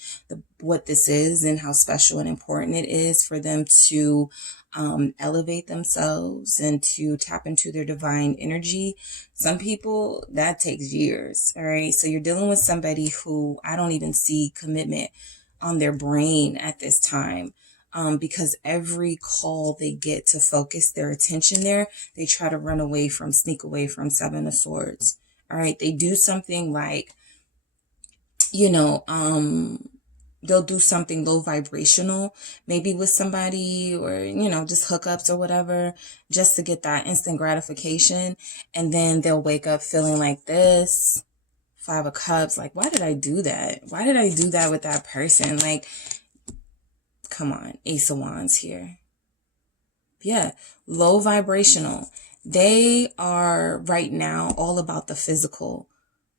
what this is and how special and important it is for them to elevate themselves and to tap into their divine energy. Some people, that takes years. All right. So you're dealing with somebody who I don't even see commitment on their brain at this time. Because every call they get to focus their attention there, they try to run away from, sneak away from. Seven of Swords. All right. They do something like, you know, they'll do something low vibrational, maybe with somebody, or, you know, just hookups or whatever, just to get that instant gratification. And then they'll wake up feeling like this. Five of Cups. Like, why did I do that? Why did I do that with that person? Like, come on, Ace of Wands here. Yeah, low vibrational. They are right now all about the physical,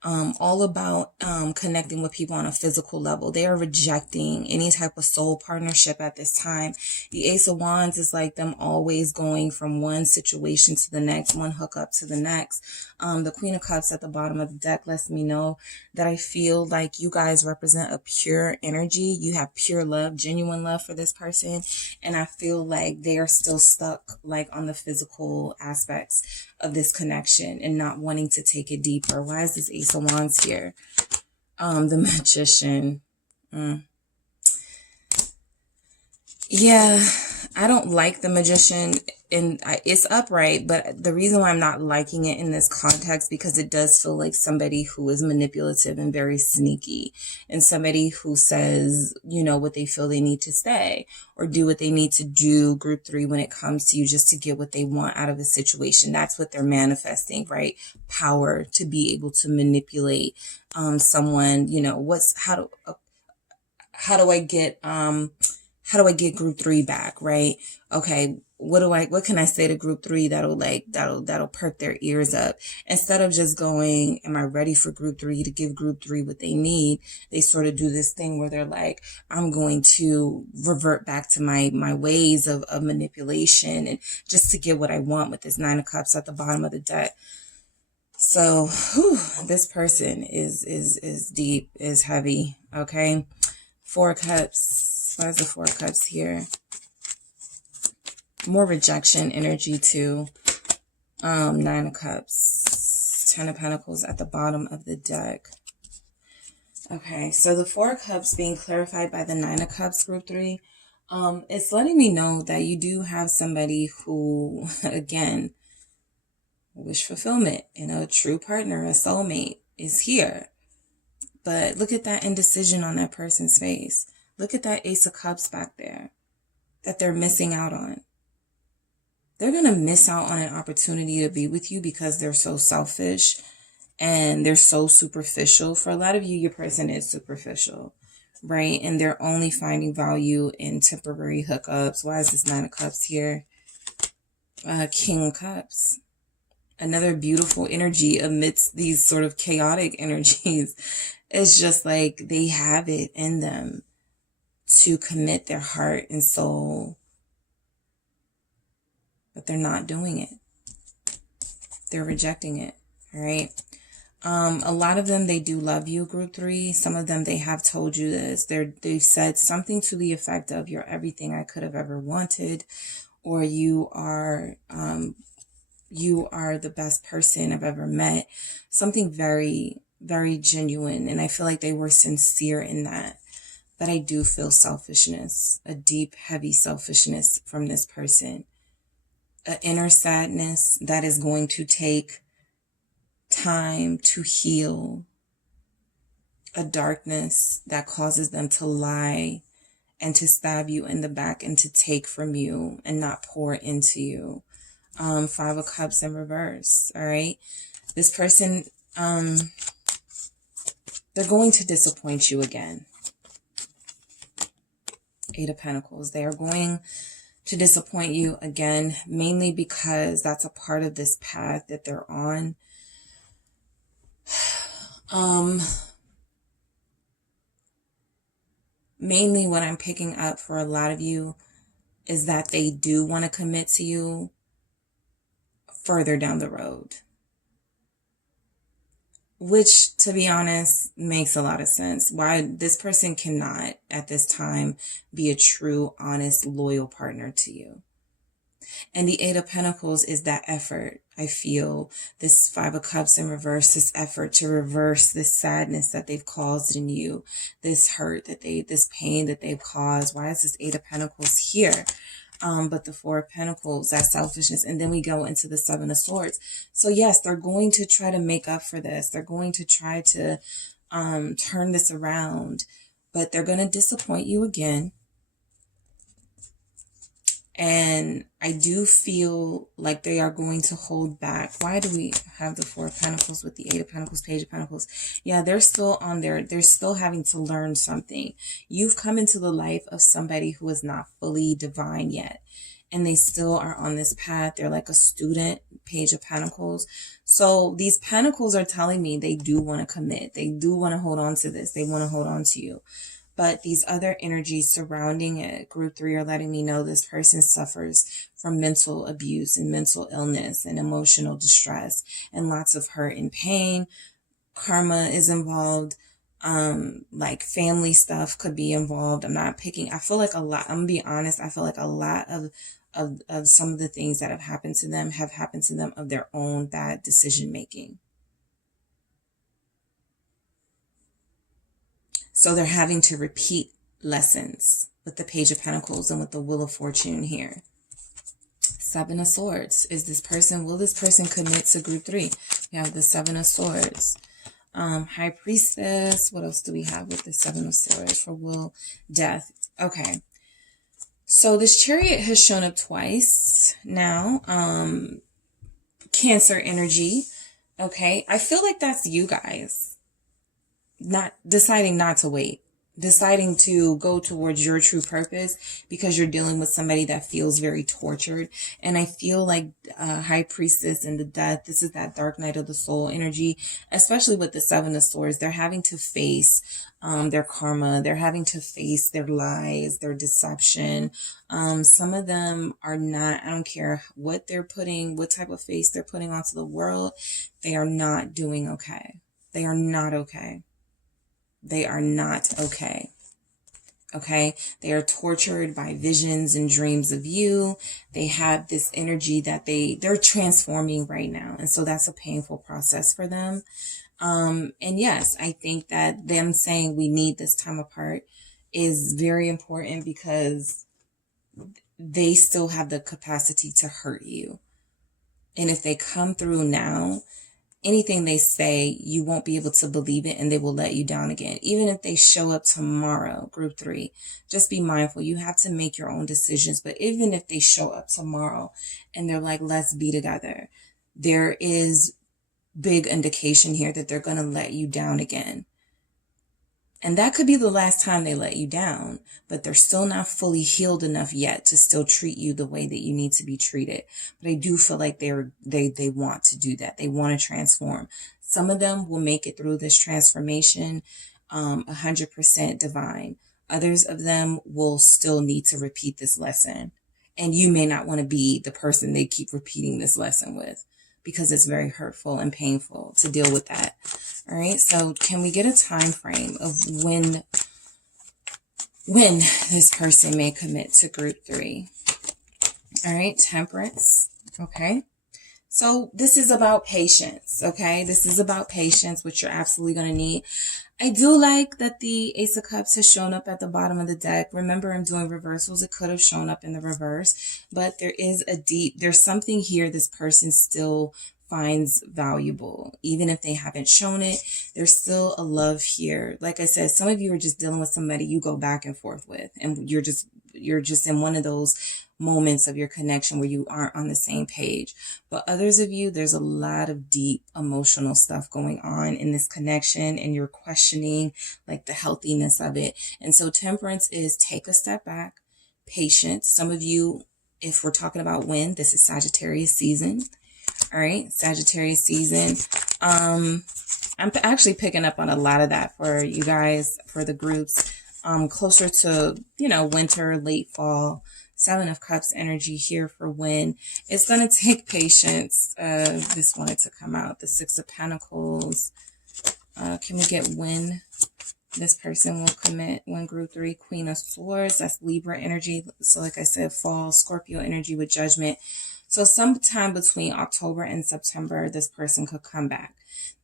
all about connecting with people on a physical level. They are rejecting any type of soul partnership at this time. The Ace of Wands is like them always going from one situation to the next, one hookup to the next. The Queen of Cups at the bottom of the deck lets me know that I feel like you guys represent a pure energy. You have pure love, genuine love for this person. And I feel like they are still stuck like on the physical aspects of this connection and not wanting to take it deeper. Why is this Ace of Wands here? The Magician. Yeah, I don't like the Magician, and it's upright, but the reason why I'm not liking it in this context, because it does feel like somebody who is manipulative and very sneaky, and somebody who says, you know, what they feel they need to say or do what they need to do, group 3, when it comes to you, just to get what they want out of a situation. That's what they're manifesting, right? Power to be able to manipulate someone. You know, how do I get group 3 back, right? Okay, what can I say to group 3 that'll perk their ears up? Instead of just going, am I ready for group 3 to give group 3 what they need? They sort of do this thing where they're like, I'm going to revert back to my ways of manipulation and just to get what I want with this 9 of Cups at the bottom of the deck. So, this person is deep, is heavy, okay? 4 of Cups. Why is the 4 of Cups here? More rejection energy too. 9 of Cups. 10 of Pentacles at the bottom of the deck. Okay, so the 4 of Cups being clarified by the 9 of Cups, group 3. It's letting me know that you do have somebody who, again, wish fulfillment, a true partner, a soulmate is here. But look at that indecision on that person's face. Look at that Ace of Cups back there that they're missing out on. They're going to miss out on an opportunity to be with you because they're so selfish and they're so superficial. For a lot of you, your person is superficial, right? And they're only finding value in temporary hookups. Why is this 9 of Cups here? King of Cups. Another beautiful energy amidst these sort of chaotic energies. It's just like they have it in them to commit their heart and soul, but they're not doing it. They're rejecting it, all right? A lot of them, they do love you, group 3. Some of them, they have told you this. They've said something to the effect of, you're everything I could have ever wanted, or you are the best person I've ever met. Something very, very genuine. And I feel like they were sincere in that. But I do feel selfishness, a deep, heavy selfishness from this person. An inner sadness that is going to take time to heal. A darkness that causes them to lie and to stab you in the back and to take from you and not pour into you. 5 of Cups in reverse, all right? This person, they're going to disappoint you again. 8 of Pentacles. They are going to disappoint you again, mainly because that's a part of this path that they're on. Mainly what I'm picking up for a lot of you is that they do want to commit to you further down the road. Which, to be honest, makes a lot of sense. Why this person cannot, at this time, be a true, honest, loyal partner to you. And the 8 of Pentacles is that effort. I feel this 5 of Cups in reverse, this effort to reverse this sadness that they've caused in you, this hurt this pain that they've caused. Why is this 8 of Pentacles here? But the 4 of Pentacles, that selfishness. And then we go into the 7 of Swords. So yes, they're going to try to make up for this. They're going to try to turn this around, but they're going to disappoint you again. And I do feel like they are going to hold back. Why do we have the 4 of Pentacles with the 8 of Pentacles, Page of Pentacles? Yeah, they're still on there. They're still having to learn something. You've come into the life of somebody who is not fully divine yet. And they still are on this path. They're like a student, Page of Pentacles. So these Pentacles are telling me they do want to commit. They do want to hold on to this. They want to hold on to you. But these other energies surrounding it, group 3, are letting me know this person suffers from mental abuse and mental illness and emotional distress and lots of hurt and pain. Karma is involved. Like family stuff could be involved. I feel like a lot, I'm gonna be honest, I feel like a lot of some of the things that have happened to them have happened to them of their own bad decision making. So they're having to repeat lessons with the Page of Pentacles and with the Wheel of Fortune here. 7 of Swords. Will this person commit to group 3? We have the 7 of Swords. High Priestess. What else do we have with the 7 of Swords for will? Death. Okay. So this Chariot has shown up twice now. Cancer energy. Okay. I feel like that's you guys. Not deciding not to wait. deciding to go towards your true purpose because you're dealing with somebody that feels very tortured. And I feel like High Priestess and the Death, this is that dark night of the soul energy, especially with the Seven of Swords. They're having to face their karma. They're having to face their lies, their deception. Some of them are not, I don't care what they're putting, what type of face they're putting onto the world. They are not doing okay. They are not okay. They are not okay. Okay. They are tortured by visions and dreams of you. They have this energy that they're transforming right now. And so that's a painful process for them. And yes, I think that them saying we need this time apart is very important because they still have the capacity to hurt you. And if they come through now, anything they say, you won't be able to believe it and they will let you down again. Even if they show up tomorrow, group 3, just be mindful. You have to make your own decisions. But even if they show up tomorrow and they're like, let's be together, there is big indication here that they're going to let you down again. And that could be the last time they let you down, but they're still not fully healed enough yet to still treat you the way that you need to be treated. But I do feel like they want to do that. They want to transform. Some of them will make it through this transformation 100% divine. Others of them will still need to repeat this lesson. And you may not want to be the person they keep repeating this lesson with, because it's very hurtful and painful to deal with that. All right, so can we get a time frame of when this person may commit to group 3? All right, Temperance. Okay, so this is about patience. Okay, this is about patience, which you're absolutely going to need. I do like that the Ace of Cups has shown up at the bottom of the deck. Remember, I'm doing reversals. It could have shown up in the reverse, but there's something here this person still finds valuable. Even if they haven't shown it, there's still a love here. Like I said, some of you are just dealing with somebody you go back and forth with, and you're just in one of those moments of your connection where you aren't on the same page. But others of you, there's a lot of deep emotional stuff going on in this connection, and you're questioning like the healthiness of it. And so Temperance is take a step back, patience. Some of you, if we're talking about when, this is Sagittarius season. All right, Sagittarius season. I'm actually picking up on a lot of that for you guys, for the groups. Closer to, winter, late fall. 7 of Cups energy here for when. It's going to take patience. This wanted to come out. The 6 of Pentacles. Can we get when this person will commit? When group 3, Queen of Swords. That's Libra energy. So like I said, fall, Scorpio energy with Judgment. So sometime between October and September, this person could come back.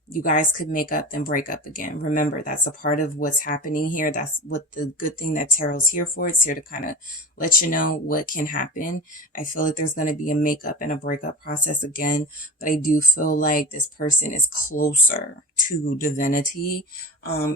You guys could make up, then break up again. Remember, that's a part of what's happening here. That's what the good thing that Tarot's here for. It's here to kind of let you know what can happen. I feel like there's going to be a makeup and a breakup process again, but I do feel like this person is closer to divinity,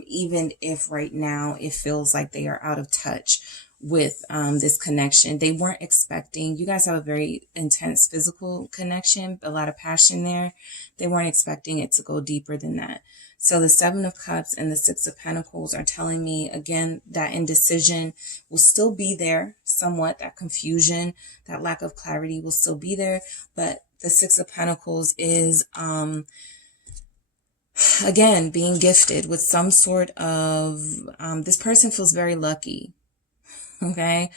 even if right now it feels like they are out of touch with this connection. They weren't expecting, you guys have a very intense physical connection, a lot of passion there. They weren't expecting it to go deeper than that. So the 7 of Cups and the 6 of Pentacles are telling me, again, that indecision will still be there somewhat. That confusion, that lack of clarity will still be there. But the 6 of Pentacles is, again, being gifted with some sort of, this person feels very lucky. Okay,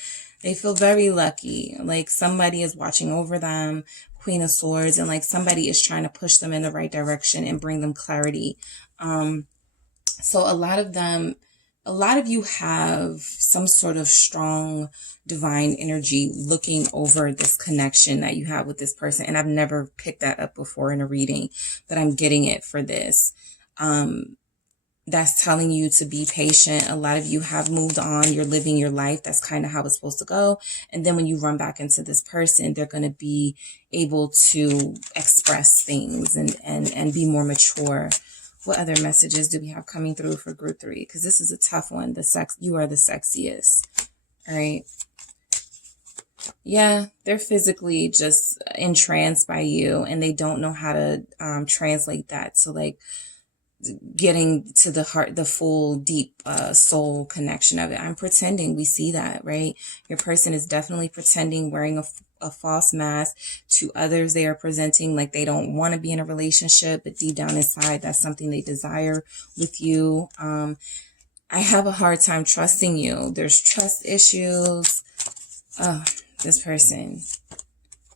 they feel very lucky, like somebody is watching over them, Queen of Swords, and like somebody is trying to push them in the right direction and bring them clarity. So a lot of you have some sort of strong divine energy looking over this connection that you have with this person. And I've never picked that up before in a reading, but I'm getting it for this. That's telling you to be patient. A lot of you have moved on. You're living your life. That's kind of how it's supposed to go. And then when you run back into this person, they're going to be able to express things and be more mature. What other messages do we have coming through for group 3? Because this is a tough one. You are the sexiest. All right. Yeah, they're physically just entranced by you and they don't know how to translate that. So like, getting to the heart, the full deep soul connection of it. I'm pretending. We see that, right? Your person is definitely pretending, wearing a false mask. To others, they are presenting like they don't want to be in a relationship, but deep down inside, that's something they desire with you. I have a hard time trusting you. There's trust issues. Oh, this person,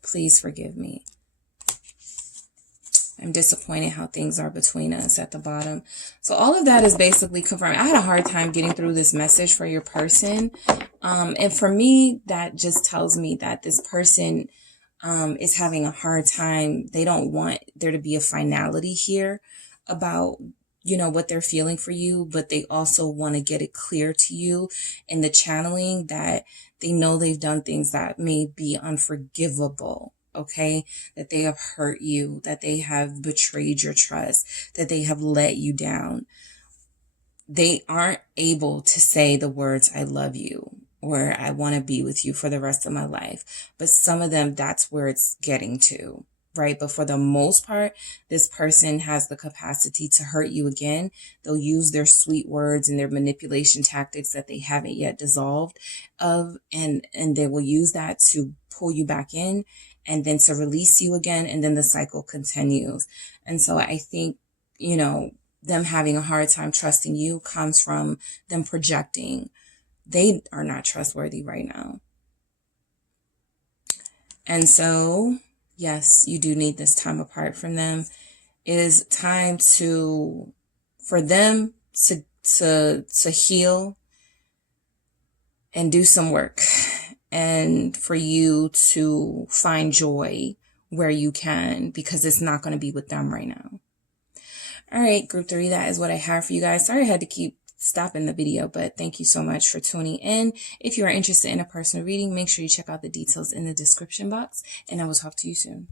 please forgive me. I'm disappointed how things are between us at the bottom. So all of that is basically confirmed. I had a hard time getting through this message for your person. And for me, that just tells me that this person is having a hard time. They don't want there to be a finality here about, you know, what they're feeling for you, but they also want to get it clear to you in the channeling that they know they've done things that may be unforgivable. Okay, that they have hurt you, that they have betrayed your trust, that they have let you down. They aren't able to say the words, I love you, or I want to be with you for the rest of my life. But some of them, that's where it's getting to, right? But for the most part, this person has the capacity to hurt you again. They'll use their sweet words and their manipulation tactics that they haven't yet dissolved of, and they will use that to pull you back in, and then to release you again, and then the cycle continues. And so I think, you know, them having a hard time trusting you comes from them projecting. They are not trustworthy right now. And so, yes, you do need this time apart from them. It is time for them to heal and do some work, and for you to find joy where you can, because it's not going to be with them right now. All right, group 3, that is what I have for you guys. Sorry I had to keep stopping the video, but thank you so much for tuning in. If you are interested in a personal reading, make sure you check out the details in the description box, and I will talk to you soon.